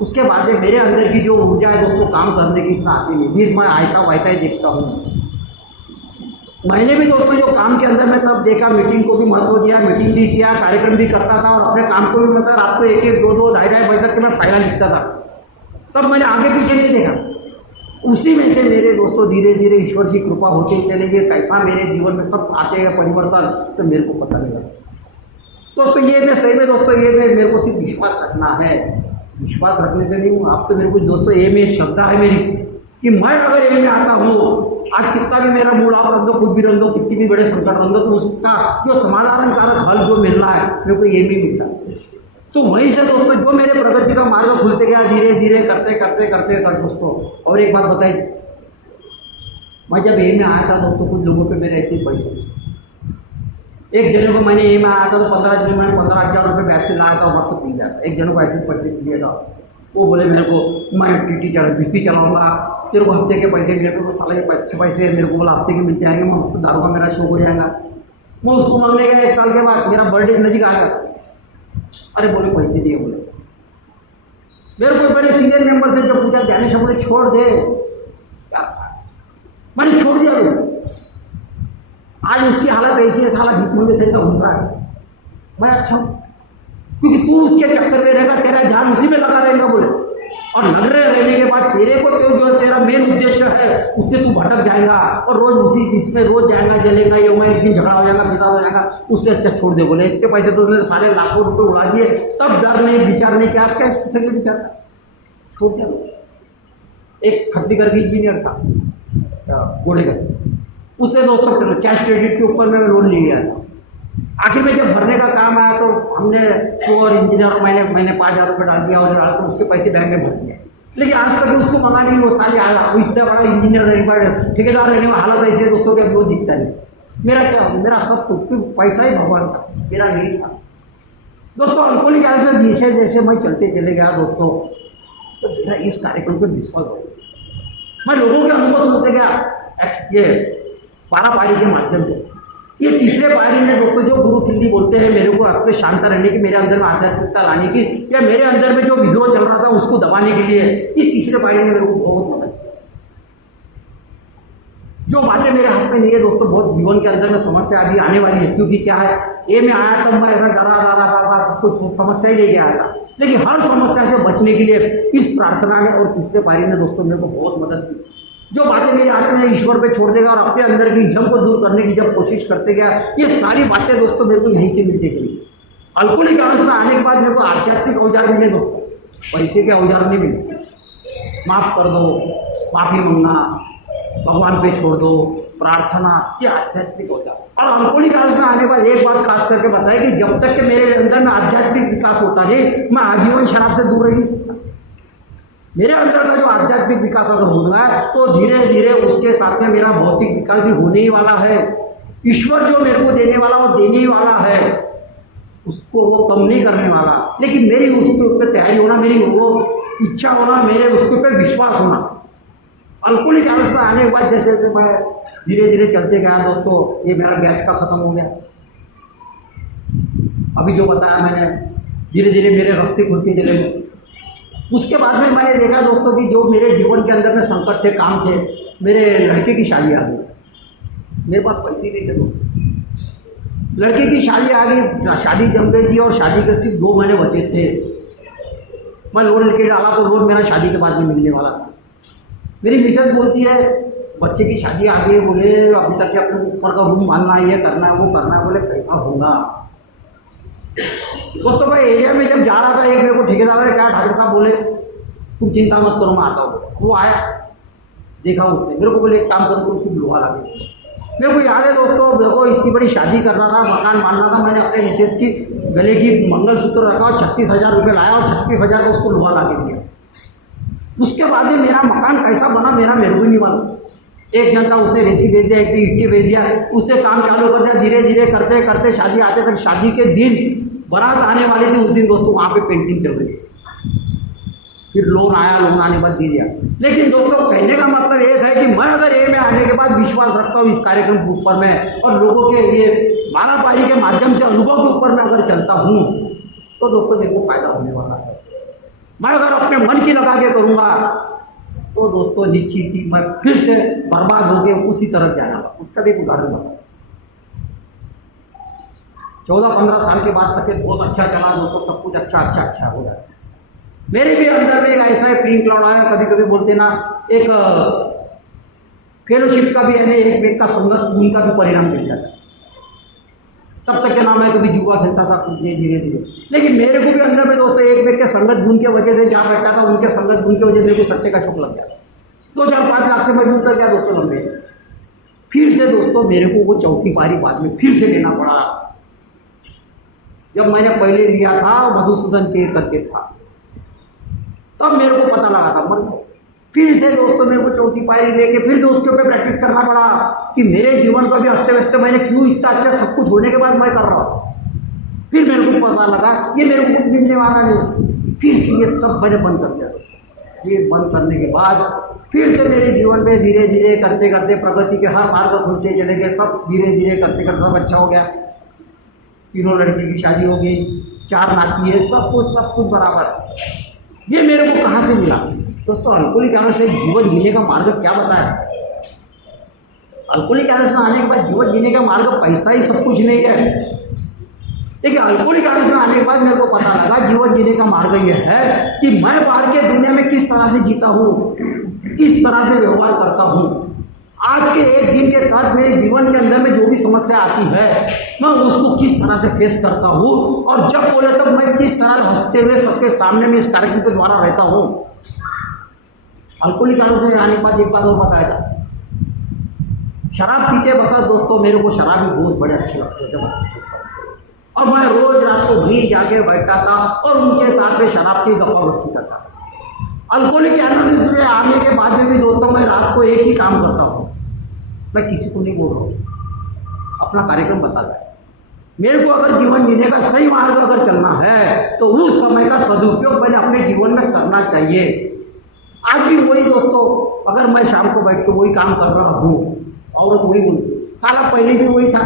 उसके बाद में मेरे अंदर की जो ऊर्जा है दोस्तों काम करने की इतना आती नहीं। फिर मैं आयता वायता ही देखता हूँ, मैंने भी दोस्तों जो काम के अंदर में तब देखा, मीटिंग को भी महत्व दिया, मीटिंग भी किया, कार्यक्रम भी करता था और अपने काम को भी मतलब रात को 1-1, 2-2, 2:30 बजे तक के मैं फाइनल लिखता था। तब मैंने आगे पीछे नहीं देखा। उसी में से मेरे दोस्तों धीरे धीरे ईश्वर की कृपा होते ही चले गए, कैसा मेरे जीवन में सब आते गए परिवर्तन, तो मेरे को पता नहीं लगा। दोस्तों ये मैं सही में दोस्तों ये में मेरे को सिर्फ विश्वास रखना है, विश्वास रखने से नहीं हूँ। आप तो मेरे को दोस्तों ये में श्रद्धा है मेरी कि मैं अगर ये में आता हूँ, आज कितना भी मेरा मूड ऑफ रख दो, कुछ भी रख दो, कितनी भी बड़े संकट रख दो, तो उसका जो समाधान कारक हल जो मिलना है मेरे को ये भी मिलता है। तो वहीं से दोस्तों जो मेरे प्रगति का मार्ग खुलते गया धीरे धीरे करते करते करते कर दोस्तों। और एक बात बताई, मैं जब ए में आया था दोस्तों, कुछ लोगों पे मेरे ऐसे पैसे, एक जने को मैंने ए में आया था तो 15 दिन मैंने 15,000 रुपये बैग से लाया था, मस्त पी गया था। एक जने को ऐसे पैसे दिए था, वो बोले मेरे को मैं टीटी बीसी चलाऊंगा, तेरे को हफ्ते के पैसे मिले, मेरे को साला ये अच्छे पैसे मेरे को बोला हफ्ते के मिल जाएंगे, मैं मस्त दारू का मेरा शौक हो जाएगा। मैं उसको मांगने गया 1 साल के बाद, मेरा बर्थडे नजीक आ गया। अरे बोले पैसे दिए, बोले मेरे को पहले सीनियर मेंबर से जब पूछा ध्यान से बोले छोड़ दे, मैंने छोड़ दिया। आज उसकी हालत ऐसी है, साला भीख मंगे से घूम रहा है। मैं अच्छा हूँ क्योंकि तू उसके चक्कर में रहेगा, तेरा ध्यान उसी में लगा रहेगा बोले, और लग रहे रहने के बाद तेरे को तो जो तेरा मेन उद्देश्य है उससे तू भटक जाएगा और रोज उसी चीज में रोज जाएगा, जलेगा, ये मैं एक दिन झगड़ा हो जाएगा, पिता हो जाएगा, उससे अच्छा छोड़ दे। बोले इतने पैसे तो उसने सारे लाखों रुपए उड़ा दिए, तब डर नहीं विचार नहीं क्या क्या किसी के विचार छोड़ दिया। एक खतरी कर बीज भी नहीं रखा घोड़े का, उससे दोस्तों कैश क्रेडिट के ऊपर मैं लोन ले लिया था। आखिर में जब भरने का काम आया तो हमने तो और इंजीनियर और मैंने 5,000 रुपये डाल दिया और डालकर उसके पैसे बैंक में भर दिए। लेकिन आज तक उसको मंगा नहीं, वो साले आया, वो इतना बड़ा इंजीनियर ठेकेदार रहने में हालत ऐसी है दोस्तों के वो दिखता नहीं। मेरा क्या, मेरा सब कुछ पैसा ही भगवान था, मेरा यही था दोस्तों। अल्कोहलिक आदत में जैसे जैसे मैं चलते चले गया दोस्तों, तो मेरा इस कार्यक्रम पर विश्वास हो गया। मैं लोगों के अनुभव सुनते गया, ये 12 पारी के माध्यम से। ये तीसरे पारी में दोस्तों जो गुरु खिल्ली बोलते हैं मेरे को आपसे शांत रहने की, मेरे अंदर में आध्यात्मिकता लाने की, या मेरे अंदर में जो विद्रोह चल रहा था उसको दबाने के लिए, ये तीसरे पारी ने मेरे को बहुत मदद की। जो बातें मेरे हाथ में नहीं है दोस्तों, बहुत जीवन के अंदर में समस्या अभी आने वाली है, क्योंकि क्या है, ये में आया तब मैं ऐसा डरा था, सब कुछ समस्या ही लेके आया था। लेकिन हर समस्या से बचने के लिए इस प्रार्थना ने और तीसरे पारी ने दोस्तों मेरे को बहुत मदद की। जो बातें मेरे हाथ में ईश्वर पे छोड़ देगा और अपने अंदर की जंग को दूर करने की जब कोशिश करते गया, ये सारी बातें दोस्तों मेरे को यहीं से मिलने के लिए। अल्कोहलिक अवस्था में आने के बाद मेरे को आध्यात्मिक औजार मिले दोस्तों, पैसे के औजार नहीं मिले। माफ कर दो, माफी मांगना, भगवान पे छोड़ दो, प्रार्थना, ये आध्यात्मिक औजार। और अल्कोहलिक अवस्था में आने के बाद एक बात खास करके बताया कि जब तक कि मेरे अंदर में आध्यात्मिक विकास होता नहीं, मैं आजीवन शराब से दूर रह नहीं सकता। मेरे अंदर का जो आध्यात्मिक विकास अगर हो रहा है तो धीरे धीरे उसके साथ में मेरा भौतिक विकास भी होने ही वाला है। ईश्वर जो मेरे को देने वाला वो देने ही वाला है, उसको वो कम नहीं करने वाला। लेकिन मेरी उसके ऊपर तैयारी होना, मेरी वो इच्छा होना, मेरे उसके ऊपर विश्वास होना। अल्कोहलिक अवस्था आने के बाद जैसे जैसे मैं धीरे धीरे चलते गया दोस्तों, ये मेरा बैच का खत्म हो गया। अभी जो बताया मैंने, धीरे धीरे मेरे रास्ते खुलते चले गए। उसके बाद में मैंने देखा दोस्तों कि जो मेरे जीवन के अंदर में संकट थे, काम थे, मेरे लड़के की शादी आ गई। मेरे पास पैसे नहीं थे दोस्तों, लड़के की शादी आ गई, शादी जम गई थी और शादी के सिर्फ 2 महीने बचे थे। मैं लोन लेके डाला तो लोन मेरा शादी के बाद में मिलने वाला था। मेरी मिसेज बोलती है बच्चे की शादी आ गई, बोले अभी तक अपने ऊपर का रूम मानना है, ये करना है, वो करना है। बोले कैसा होगा दोस्तों। भाई एरिया में जब जा रहा था, एक मेरे को ठेकेदार ने क्या ढाका था, बोले तुम चिंता मत करो मैं आता हूँ। वो आया, देखा उसने, मेरे को बोले एक काम करो तुम सिर्फ लोहा लगे। मेरे को याद है दोस्तों, मेरे को इतनी बड़ी शादी करना था, मकान बांधना था, मैंने अपने मिसेज की गले की मंगलसूत्र रखा और 36,000 रुपये लाया और 36,000 का उसको लोहा ला के दिया। उसके बाद में मेरा मकान कैसा बना मेरे को नहीं मालूम। एक जन था, उसने रेती भेज दिया, एक ईंटें भेज दिया, उसने काम चालू कर दिया। धीरे धीरे करते करते शादी आते तक, शादी के दिन बारात आने वाली थी, उस दिन दोस्तों वहाँ पे पेंटिंग चल रही। फिर लोन आया, लोन आने के बाद दे दिया। लेकिन दोस्तों कहने का मतलब एक है कि मैं अगर ए में आने के बाद विश्वास रखता हूँ इस कार्यक्रम के ऊपर में, और लोगों के लिए 12 पारी के माध्यम से अनुभव के ऊपर में अगर चलता हूँ, तो दोस्तों मेरे को फायदा होने वाला है। मैं अगर अपने मन की लगा के करूँगा तो दोस्तों निश्चित ही मैं फिर से बर्बाद हो गए उसी तरफ जाना लगा। उसका भी एक उदाहरण बता। 14-15 साल के बाद तक बहुत अच्छा चला दोस्तों, सब कुछ अच्छा हो जाता है। मेरे भी अंदर में एक ऐसा प्रीम क्लाउड आया, कभी कभी बोलते ना एक फेलोशिप का भी यानी एक व्यक्ति का संगत उनका भी परिणाम मिल जाता है। तब तक के नाम है कभी जुआ खेलता था धीरे धीरे, लेकिन मेरे को भी अंदर में दोस्तों एक व्यक्ति के संगत गुण के वजह से जहाँ बैठा था उनके संगत गुण की वजह से मेरे को सट्टे का शौक लग गया। 2-4-5 लाख से मजबूत कर गया दोस्तों लंबे से। फिर से दोस्तों मेरे को वो चौथी पारी बाद में फिर से लेना पड़ा। जब मैंने पहले लिया था मधुसूदन पेड़ करके था, तब मेरे को पता लगा था मन। फिर से दोस्तों मेरे को चौथी पारी लेके फिर दोस्तों पे प्रैक्टिस करना पड़ा कि मेरे जीवन को भी हंसते हंसते मैंने क्यों इतना अच्छा सब कुछ होने के बाद मैं कर रहा हूँ। फिर मेरे को पता लगा ये मेरे को कुछ मिलने वाला नहीं। फिर से ये सब मैंने बंद कर दिया। ये बंद करने के बाद फिर से मेरे जीवन में धीरे धीरे करते करते प्रगति के हर मार्ग खुलते चले गए। सब धीरे धीरे करते करते सब अच्छा हो गया। 3 लड़की की शादी हो गई, 4 नाती है, सब कुछ बराबर। ये मेरे को कहाँ से मिला दोस्तों? अल्कोहलिक आदत से जीवन जीने का मार्ग क्या बताया? अल्कोहलिक आदत में आने के बाद जीवन जीने का मार्ग पैसा ही सब कुछ नहीं है। देखिए अल्कोहलिक आदत में आने के बाद मेरे को पता लगा जीवन जीने का मार्ग ये है कि मैं बाहर के दुनिया में किस तरह से जीता हूँ, किस तरह से व्यवहार करता हूँ। आज के एक दिन के तहत मेरे जीवन के अंदर में जो भी समस्या आती है मैं उसको किस तरह से फेस करता हूँ, और जब बोले तब मैं किस तरह हंसते हुए सबके सामने में इस कार्यक्रम के द्वारा रहता हूँ। अल्कोहलिक आदत में आने के बाद एक बात और बताया था, शराब पीते वक्त दोस्तों मेरे को शराबी दोस्त बड़े अच्छे लगते थे और मैं रोज रात को वहीं जाके बैठता था और उनके साथ में शराब की गप्पा मस्ती करता था। अल्कोहलिक आदत में आने के बाद में भी दोस्तों मैं रात को एक ही काम करता हूँ, मैं किसी को नहीं बोल रहा हूँ, अपना कार्यक्रम बता रहा है। मेरे को अगर जीवन जीने का सही मार्ग अगर चलना है तो उस समय का सदुपयोग मैंने अपने जीवन में करना चाहिए। आज भी वही दोस्तों, अगर मैं शाम को बैठ के वही काम कर रहा हूँ, औरत वही बोलती साला पहले भी वही था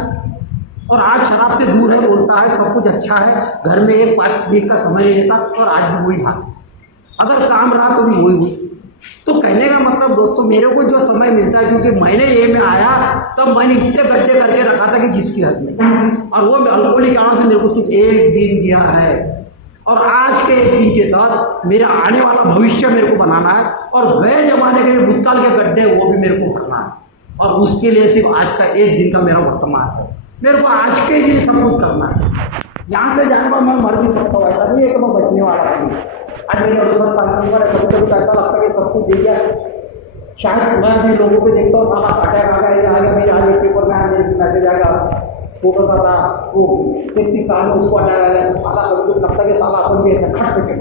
और आज शराब से दूर है, बोलता है सब कुछ अच्छा है, घर में एक 5 मिनट का समय नहीं देता और आज भी वही था। अगर काम रहा तो भी वही हुई। तो कहने का मतलब दोस्तों मेरे को जो समय मिलता है, क्योंकि मैंने ये में आया तब मैंने इतने गड्ढे करके रखा था कि जिसकी हद नहीं, और वो अल्कोहलिक आदत से मेरे को सिर्फ एक दिन दिया है और आज के एक दिन के तहत मेरा आने वाला भविष्य मेरे को बनाना है और गए जमाने के भूतकाल के गड्ढे वो भी मेरे को भरना है, और उसके लिए सिर्फ आज का एक दिन का मेरा वर्तमान है। मेरे को आज के लिए सब कुछ करना है। यहाँ से जाने पर मैं मर भी सकता हूँ, ऐसा नहीं है कि मैं बचने वाला हूँ। आज मेरी 68 साल की उम्र है, कभी कभी ऐसा लगता है कि सब कुछ दे दिया। शायद मैं भी लोगों को देखता हूँ साला अटैक आ गया, ये आ गया, भाई आज एक पेपर में आया, मेरे को मैसेज आ गया, छोटा सा था वो 33 साल में उसको अटैक आ गया, तो साला कभी कुछ लगता है कि साला अपन भी ऐसा खट सके।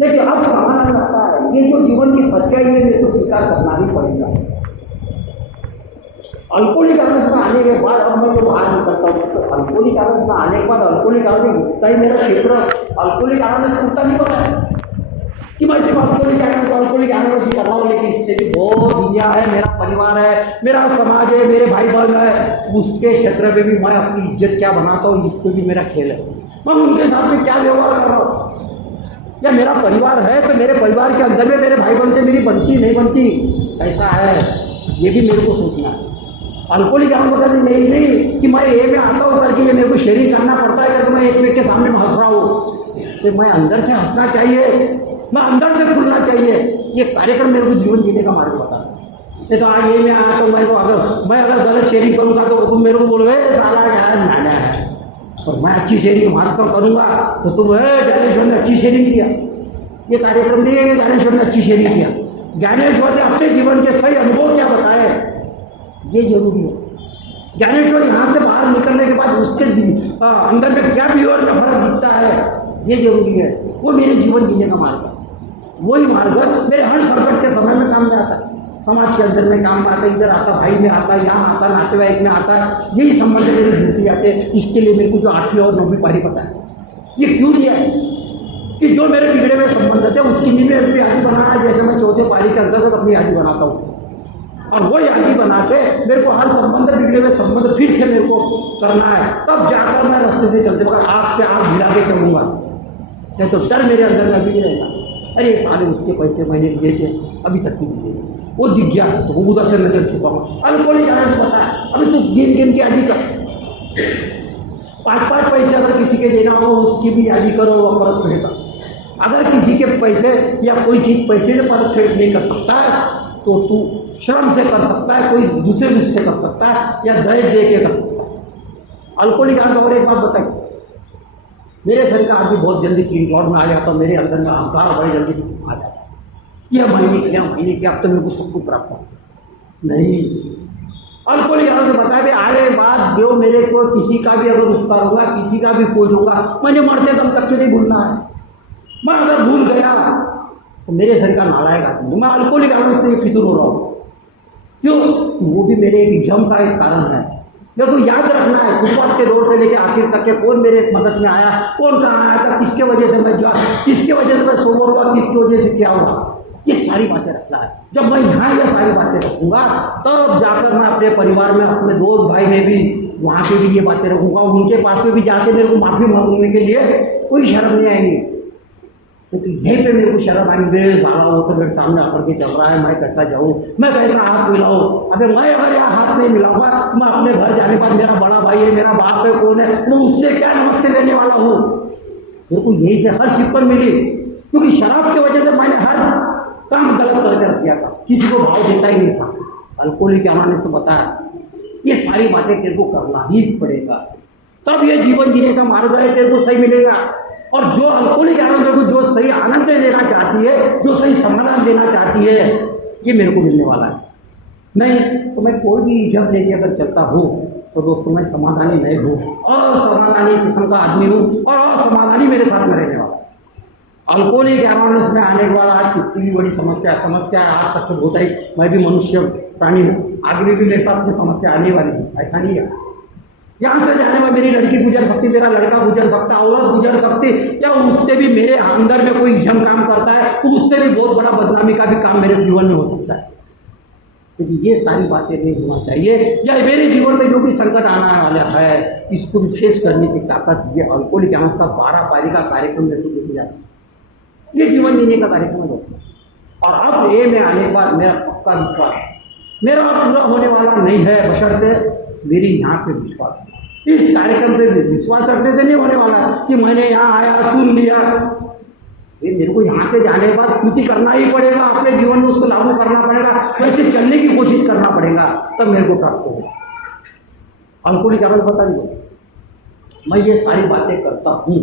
लेकिन अब समझ लगता है ये जो जीवन की सच्चाई है मेरे को स्वीकार करना ही पड़ेगा। अल्कोहलिक आदत में आने के बाद अब मैं जो बाहर निकलता हूँ, तो अल्कोहलिक आदत में आने के बाद अल्कोहलिक आदत इतना ही मेरा क्षेत्र अल्कोहलिक आदत से पूछता नहीं पता है कि मैं सिर्फ अल्कोहलिक आदत से कर रहा हूँ, लेकिन इससे भी बहुत दुनिया है, मेरा परिवार है, मेरा समाज है, मेरे भाई बहन है, उसके क्षेत्र में भी मैं अपनी इज्जत क्या बनाता हूँ, इसको भी मेरा खेल है। मैं उनके साथ में क्या व्यवहार कर रहा हूँ, या मेरा परिवार है तो मेरे परिवार के अंदर में मेरे भाई बहन से मेरी बनती नहीं बनती, ऐसा है, ये भी मेरे को सोचना है। अल्कोहलिक आदत बता दी नहीं कि मैं ये में आता हूँ करके ये मेरे को शेयरिंग करना पड़ता है करके मैं एक व्यक्ति के सामने में हंस रहा हूँ। तो मैं अंदर से हंसना चाहिए, मैं अंदर से खुलना चाहिए। ये कार्यक्रम मेरे को जीवन जीने का मार्ग बताता है। नहीं तो आज ये में आया तो मेरे को मैं अगर गलत शेयरिंग करूँगा तो तुम मेरे को बोलोगे साला क्या नाना है, और मैं अच्छी शेयरिंग मार्ग करूँगा तो तुम ज्ञानेश्वर ने अच्छी शेयरिंग किया। ये कार्यक्रम नहीं है कि ज्ञानेश्वर ने अच्छी शेयरिंग किया, ज्ञानेश्वर ने अपने जीवन के सही अनुभव क्या बताए, ये जरूरी है। ज्ञानेश्वर यहाँ से बाहर निकलने के बाद उसके अंदर में क्या बिहेवियर में फर्क दिखता है, ये जरूरी है। वो मेरे जीवन जीने का मार्ग है। वही मार्ग मेरे हर संकट के समय में काम में आता है, समाज के अंदर में काम में आता है, इधर आता, भाई में आता, यहाँ आता, नातेवाईक में आता है। यही संबंध मेरे जुड़ते जाते हैं। इसके लिए मेरे को जो 8वीं और 9वीं पारी पता है, ये क्यों दिया है कि जो मेरे बिगड़े हुए संबंध थे उसकी भी मेरे को यादी बनाना है, जैसे मैं 4वीं पारी के अंतर्गत अपनी यादी बनाता हूँ, और वो यादी बना के मेरे को हर संबंध बिगड़े हुए संबंध फिर से मेरे को करना है। तब जाकर मैं रास्ते से चलते वक्त आँख से आँख भिड़ा के चलूँगा, नहीं तो डर मेरे अंदर में भी रहेगा। अरे साले उसके पैसे मैंने दिए थे, अभी तक भी नहीं दिया। वो दिख गया तो वो उधर से नजर छुपाऊंगा। अल्कोहलिक एनोनिमस बता है अभी तू गिन के यादी कर, 5-5 पैसे अगर किसी के देना हो उसकी भी यादी करो, वो परत रहेगा। अगर किसी के पैसे या कोई चीज पैसे से परत फेड नहीं कर सकता है तो तू श्रम से कर सकता है, कोई दूसरे रूप से कर सकता है, या दहेज दे के कर सकता है। अल्कोहलिक एनोनिमस और एक बात बताइए, मेरे शरीर का आदमी बहुत जल्दी 3 क्लॉट में आ जाता, मेरे अंदर में अहंकार बड़े जल्दी आ जाता। यह महीने के अब तो मेरे को सब कुछ प्राप्त हो नहीं। अल्कोहलिक एनोनिमस बताया भी आने बाद जो मेरे को किसी का भी अगर उपकार होगा, किसी का भी खोज होगा, मैंने मरते दम तक के नहीं भूलना है। मैं अगर भूल गया तो मेरे शरीर का नालायक आदमी, मैं अल्कोहलिक एनोनिमस से फितूर हो रहा हूँ। क्यों? वो भी मेरे एक एग्जाम का एक कारण है। मेरे को याद रखना है शुरुआत के दौर से लेकर आखिर तक के कौन मेरे मदद में आया, कौन कहाँ आया था, किसके वजह से मैं जो, किसके वजह से मैं सोबर हुआ, किसकी वजह से क्या हुआ, ये सारी बातें रखना है। जब मैं यहाँ ये सारी बातें रखूँगा तब जाकर मैं अपने परिवार में, अपने दोस्त भाई में भी वहाँ पे भी ये बातें रखूँगा। उनके पास में भी जाके मेरे को माफ़ी मांगने के लिए कोई शर्म नहीं आएगी, क्योंकि यहीं पे मेरे को शर्म आएंगे, भाड़ा हो तो मेरे सामने आकर के चल रहा है, मैं कैसा जाऊँ, मैं कैसा हाथ मिलाऊँ। अबे मैं अगर यहाँ हाथ नहीं मिलाऊंगा, मैं अपने घर जाने बाद मेरा बड़ा भाई है, मेरा बाप है, कौन है, मैं उससे क्या नमस्ते लेने वाला हूँ। मेरे को यही से हर शिकन मिली, क्योंकि शराब की वजह से मैंने हर काम गलत करके रख दिया था, किसी को भाव देता ही नहीं था। अल्कोहलिक एनोनिमस तो बताया ये सारी बातें तेरे को करना ही पड़ेगा, तब ये जीवन जीने का मार्ग है तेरे को सही मिलेगा। और जो अल्कोहलिक एनोनिमस को जो सही आनंद देना चाहती है, जो सही समाधान देना चाहती है, ये मेरे को मिलने वाला है। नहीं तो मैं कोई भी जब लेके अगर चलता हूँ तो दोस्तों मैं समाधानी नहीं हूँ, असमाधानी किस्म का आदमी हूँ, और असमाधानी मेरे साथ में रहने वाला है। अल्कोहलिक एनोनिमस में आने के बाद आज कितनी भी बड़ी समस्या आज तक तो होता ही, मैं भी मनुष्य प्राणी हूँ, आगे भी मेरे साथ में समस्या आने वाली है, ऐसा नहीं है। यहाँ से जाने में मेरी लड़की गुजर सकती, मेरा लड़का गुजर सकता, औरत गुजर सकती, या उससे भी मेरे अंदर में कोई जम काम करता है तो उससे भी बहुत बड़ा बदनामी का भी काम मेरे जीवन में हो सकता है। लेकिन ये सारी बातें नहीं होना चाहिए, या मेरे जीवन में जो भी संकट आने वाला है इसको भी फेस करने की ताकत ये अल्कोहलिक एनोनिमस का 12 पारी का कार्यक्रम मेरे को देखी जाती है। ये जीवन जीने का कार्यक्रम है दोस्तों। और अब ए में आने के बाद मेरा पक्का विश्वास मेरा पूरा होने वाला नहीं है, बशर्ते मेरी यहाँ पे विश्वास, इस कार्यक्रम पे विश्वास रखने से नहीं होने वाला कि मैंने यहाँ आया सुन लिया। ये मेरे को यहाँ से जाने के बाद कृति करना ही पड़ेगा, अपने जीवन में उसको लागू करना पड़ेगा, वैसे चलने की कोशिश करना पड़ेगा, तब मेरे को प्राप्त होगा। अल्कोहलिक एनोनिमस बता दीजिए, मैं ये सारी बातें करता हूँ,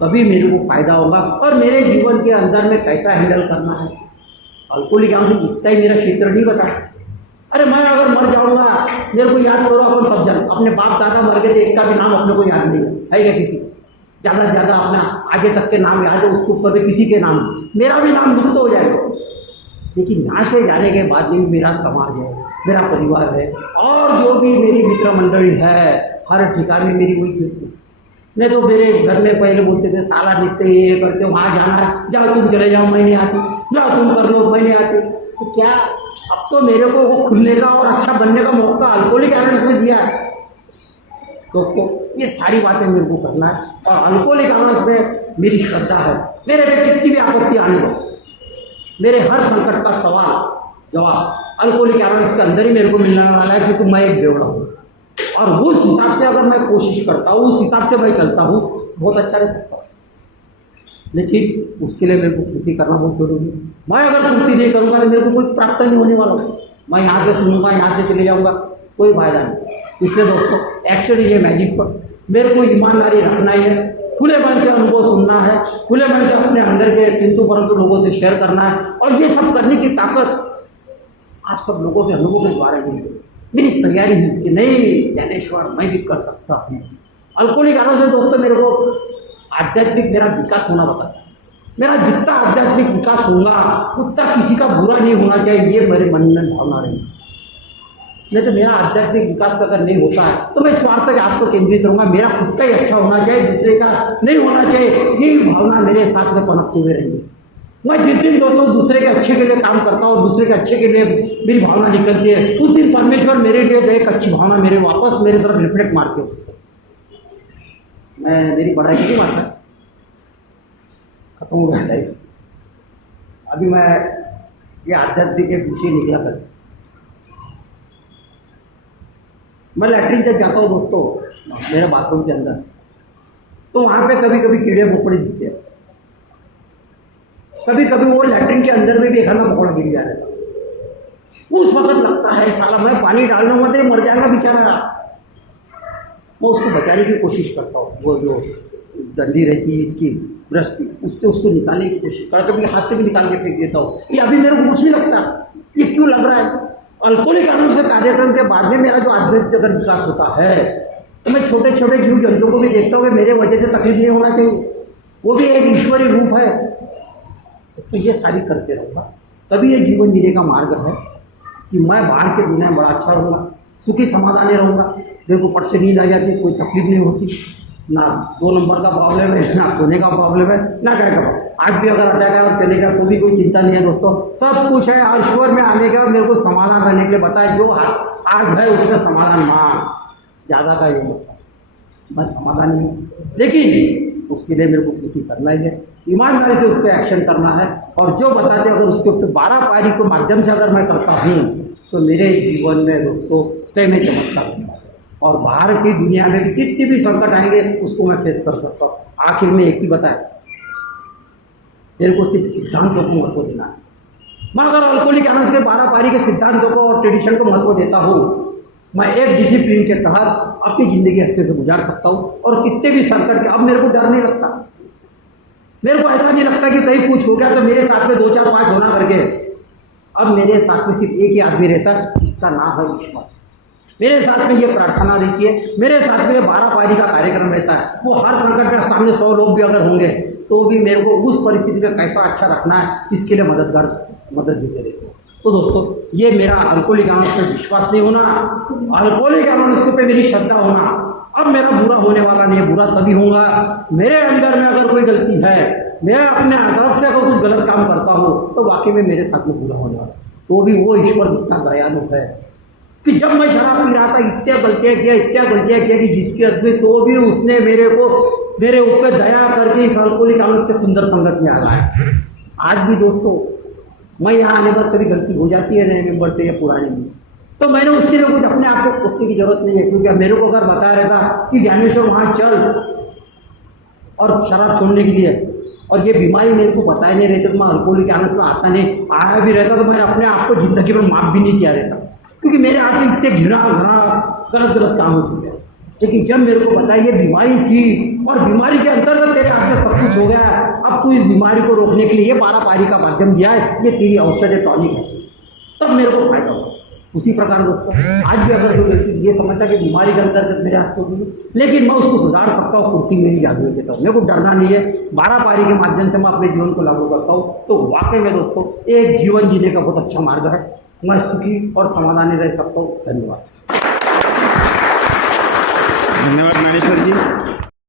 कभी मेरे को फायदा होगा और मेरे जीवन के अंदर में कैसा हैंडल करना है। अल्कोहलिक एनोनिमस इतना ही मेरा क्षेत्र नहीं बता। अरे मैं अगर मर जाऊंगा, मेरे को याद करो अपन सब जन, अपने बाप दादा मर गए थे, एक का भी नाम अपने को याद नहीं है क्या किसी? ज़्यादा से ज़्यादा अपना आगे तक के नाम याद है, उसके ऊपर भी किसी के नाम, मेरा भी नाम लुप्त हो जाएगा। लेकिन यहाँ से जाने के बाद भी मेरा समाज है, मेरा परिवार है, और जो भी मेरी मित्र मंडली है, हर ठिकाने मेरी वही कीर्ति। नहीं तो मेरे घर में पहले बोलते थे साला रिश्ते ये करते, वहाँ जाना है, जाओ तुम चले जाओ मैं नहीं आती, जाओ तुम कर लो मैं नहीं आती। तो क्या अब तो मेरे को वो खुलने का और अच्छा बनने का मौका अल्कोहलिक एनोनिमस में दिया है दोस्तों। ये सारी बातें मेरे को करना है, और अल्कोहलिक एनोनिमस में मेरी श्रद्धा है। मेरे पे कितनी भी आपत्ति आने दो, मेरे हर संकट का सवाल जवाब अल्कोहलिक एनोनिमस के अंदर ही मेरे को मिलने वाला है, क्योंकि मैं एक बेवड़ा हूँ, और उस हिसाब से अगर मैं कोशिश करता हूँ, उस हिसाब से मैं चलता हूँ, बहुत अच्छा रह सकता हूँ। लेकिन उसके लिए मेरे को कृति करना बहुत जरूरी है। मैं अगर कृति नहीं करूँगा तो मेरे को कोई प्राप्त नहीं होने वाला। मैं यहाँ से सुनूंगा, यहाँ से चले जाऊँगा, कोई फायदा नहीं। इसलिए दोस्तों एक्चुअली ये मैजिक पर मेरे को ईमानदारी रखना ही है, खुले मन से अनुभव सुनना है, खुले मन से अपने अंदर के किंतु परंतु लोगों से शेयर करना है, और ये सब करने की ताकत आप सब लोगों के अनुभव के द्वारा दी है। मेरी तैयारी हुई कि नहीं ज्ञानेश्वर मैं भी कर सकता हूँ। अल्कोहलिक एनोनिमस दोस्तों मेरे को आध्यात्मिक मेरा विकास होना बताता है। मेरा जितना आध्यात्मिक विकास होगा उतना किसी का बुरा नहीं होना चाहिए, ये मेरे मन में भावना रही। नहीं तो मेरा आध्यात्मिक विकास अगर नहीं होता है तो मैं स्वार्थ के आपको केंद्रित रहूँगा, मेरा खुद का ही अच्छा होना चाहिए, दूसरे का नहीं होना चाहिए, यही भावना मेरे साथ में पनपते हुए रहेंगी। मैं जिस दिन दोस्तों दूसरे के अच्छे के लिए काम करता हूँ, दूसरे के अच्छे के लिए मेरी भावना निकलती है, उस दिन परमेश्वर मेरे लिए एक अच्छी भावना मेरे वापस मेरे तरफ रिफ्लेक्ट मारते हो। मैं मेरी पढ़ाई की बात है खत्म हो गया था। अभी मैं ये आध्यात्मिक एक विषय निकला कर। मैं लैट्रिन जब जाता हूँ दोस्तों मेरे बाथरूम के अंदर, तो वहाँ पे कभी कभी कीड़े मकोड़े दिखते हैं, कभी कभी वो लैट्रिन के अंदर में भी एक आधा मकोड़ा गिर जा रहा था। उस वक्त लगता है साला मैं पानी डालने मत मर जाएगा बेचारा। मैं उसको बचाने की कोशिश करता हूँ, वो जो डंडी रहती है इसकी ब्रश की, उससे उसको निकालने की कोशिश करता, कभी हाथ से भी निकाल के फेंक देता हूँ। ये अभी मेरे को कुछ नहीं लगता, ये क्यों लग रहा है? अल्कोहलिक एनोनिमस कार्यक्रम के बाद में मेरा जो आध्यात्मिक अगर विकास होता है तो मैं छोटे छोटे जीव जंतुओं को भी देखता हूँ कि मेरे वजह से तकलीफ नहीं होना चाहिए, वो भी एक ईश्वरीय रूप है। तो ये सारी करते रहूँगा, तभी ये जीवन जीने का मार्ग है कि मैं बाहर के दुनिया में बड़ा अच्छा रहूँगा, सुखी समाधानी रहूँगा। मेरे को पट से नींद आ जाती, कोई तकलीफ नहीं होती, ना 2 नंबर का प्रॉब्लम है, ना सोने का प्रॉब्लम है, ना क्या करो। आज भी अगर अटैक है और चलेगा तो भी कोई चिंता नहीं है दोस्तों, सब कुछ है। और ईश्वर में आने का मेरे को समाधान रहने के लिए बताए, जो आज है उसका समाधान मांग, ज़्यादा का ये मतलब मैं समाधान नहीं हूँ, लेकिन उसके लिए मेरे को कृति करना ही है, ईमानदारी से उस पर एक्शन करना है। और जो बताते अगर उसके ऊपर 12 पारी के माध्यम से अगर मैं करता हूँ तो मेरे जीवन में दोस्तों सही में चमत्कार होने वाला है। और बाहर की दुनिया में भी कितनी भी संकट आएंगे उसको मैं फेस कर सकता हूँ। आखिर में एक ही बताए, मेरे को सिर्फ सिद्धांतों को महत्व देना है। मैं अगर अल्कोहलिक एनोनिमस के 12 पारी के सिद्धांतों को और ट्रेडिशन को महत्व देता हूँ, मैं एक डिसिप्लिन के तहत अपनी ज़िंदगी अच्छे से गुजार सकता हूँ। और कितने भी संकट के अब मेरे को डर नहीं लगता, मेरे को ऐसा नहीं लगता कि कहीं कुछ हो गया तो मेरे साथ में 2 4 5 होना करके। अब मेरे साथ में सिर्फ एक ही आदमी रहता है, जिसका नाम है ईश्वर। मेरे साथ में ये प्रार्थना रहती है, मेरे साथ में ये 12 पारी का कार्यक्रम रहता है। वो हर संकट में सामने 100 लोग भी अगर होंगे तो भी मेरे को उस परिस्थिति में कैसा अच्छा रखना है इसके लिए मदद देते रहते हैं। तो दोस्तों ये मेरा अल्कोहलिक एनोनिमस पे विश्वास नहीं होना, अल्कोहलिक एनोनिमस पे मेरी श्रद्धा होना। अब मेरा बुरा होने वाला नहीं है, बुरा तभी होगा मेरे अंदर में अगर कोई गलती है, मैं अपने तरफ से अगर कुछ गलत काम करता हूँ तो वाकई में मेरे साथ में बुरा होने वाला। तो भी वो ईश्वर इतना दयालु है कि जब मैं शराब पी रहा था इतने गलतियाँ किया कि जिसके अंत में तो भी उसने मेरे ऊपर दया करके इस अल्कोहलिक एनोनिमस के सुंदर संगत में आ रहा है। आज भी दोस्तों मैं यहाँ आने बाद कभी गलती हो जाती है नए मेंबर से या पुराने में, तो मैंने उसके लिए कुछ अपने आप को पूछने की जरूरत नहीं है, क्योंकि मेरे को अगर बताया रहता कि ज्ञानेश्वर वहाँ चल और शराब छोड़ने के लिए, और ये बीमारी मेरे को बताया नहीं रहती तो मैं अल्कोहलिक एनोनिमस में आता नहीं, आया भी रहता तो मैंने अपने आप को जिंदगी में माफ भी नहीं किया रहता, क्योंकि मेरे हाथ से इतने घिरा गलत काम हो चुके हैं। लेकिन जब मेरे को बताया ये बीमारी थी और बीमारी के अंतर्गत तेरे हाथ से सब कुछ हो गया, अब तू इस बीमारी को रोकने के लिए ये 12 पारी का माध्यम दिया है, ये तेरी औषधि टॉनिक है, तब मेरे को फायदा हुआ। उसी प्रकार दोस्तों आज भी अगर कोई व्यक्ति ये समझता कि बीमारी के अंतर्गत मेरे हाथ से होगी, लेकिन मैं उसको सुधार सकता हूँ, कुर्ती में ही जादू देता हूँ, मेरे को डरना नहीं है। 12 पारी के माध्यम से मैं अपने जीवन को लागू करता हूँ, तो वाकई में दोस्तों एक जीवन जीने का बहुत अच्छा मार्ग है। मैं सुखी और समाधानी रह सकता हूँ। धन्यवाद। धन्यवाद ज्ञानेश्वर जी।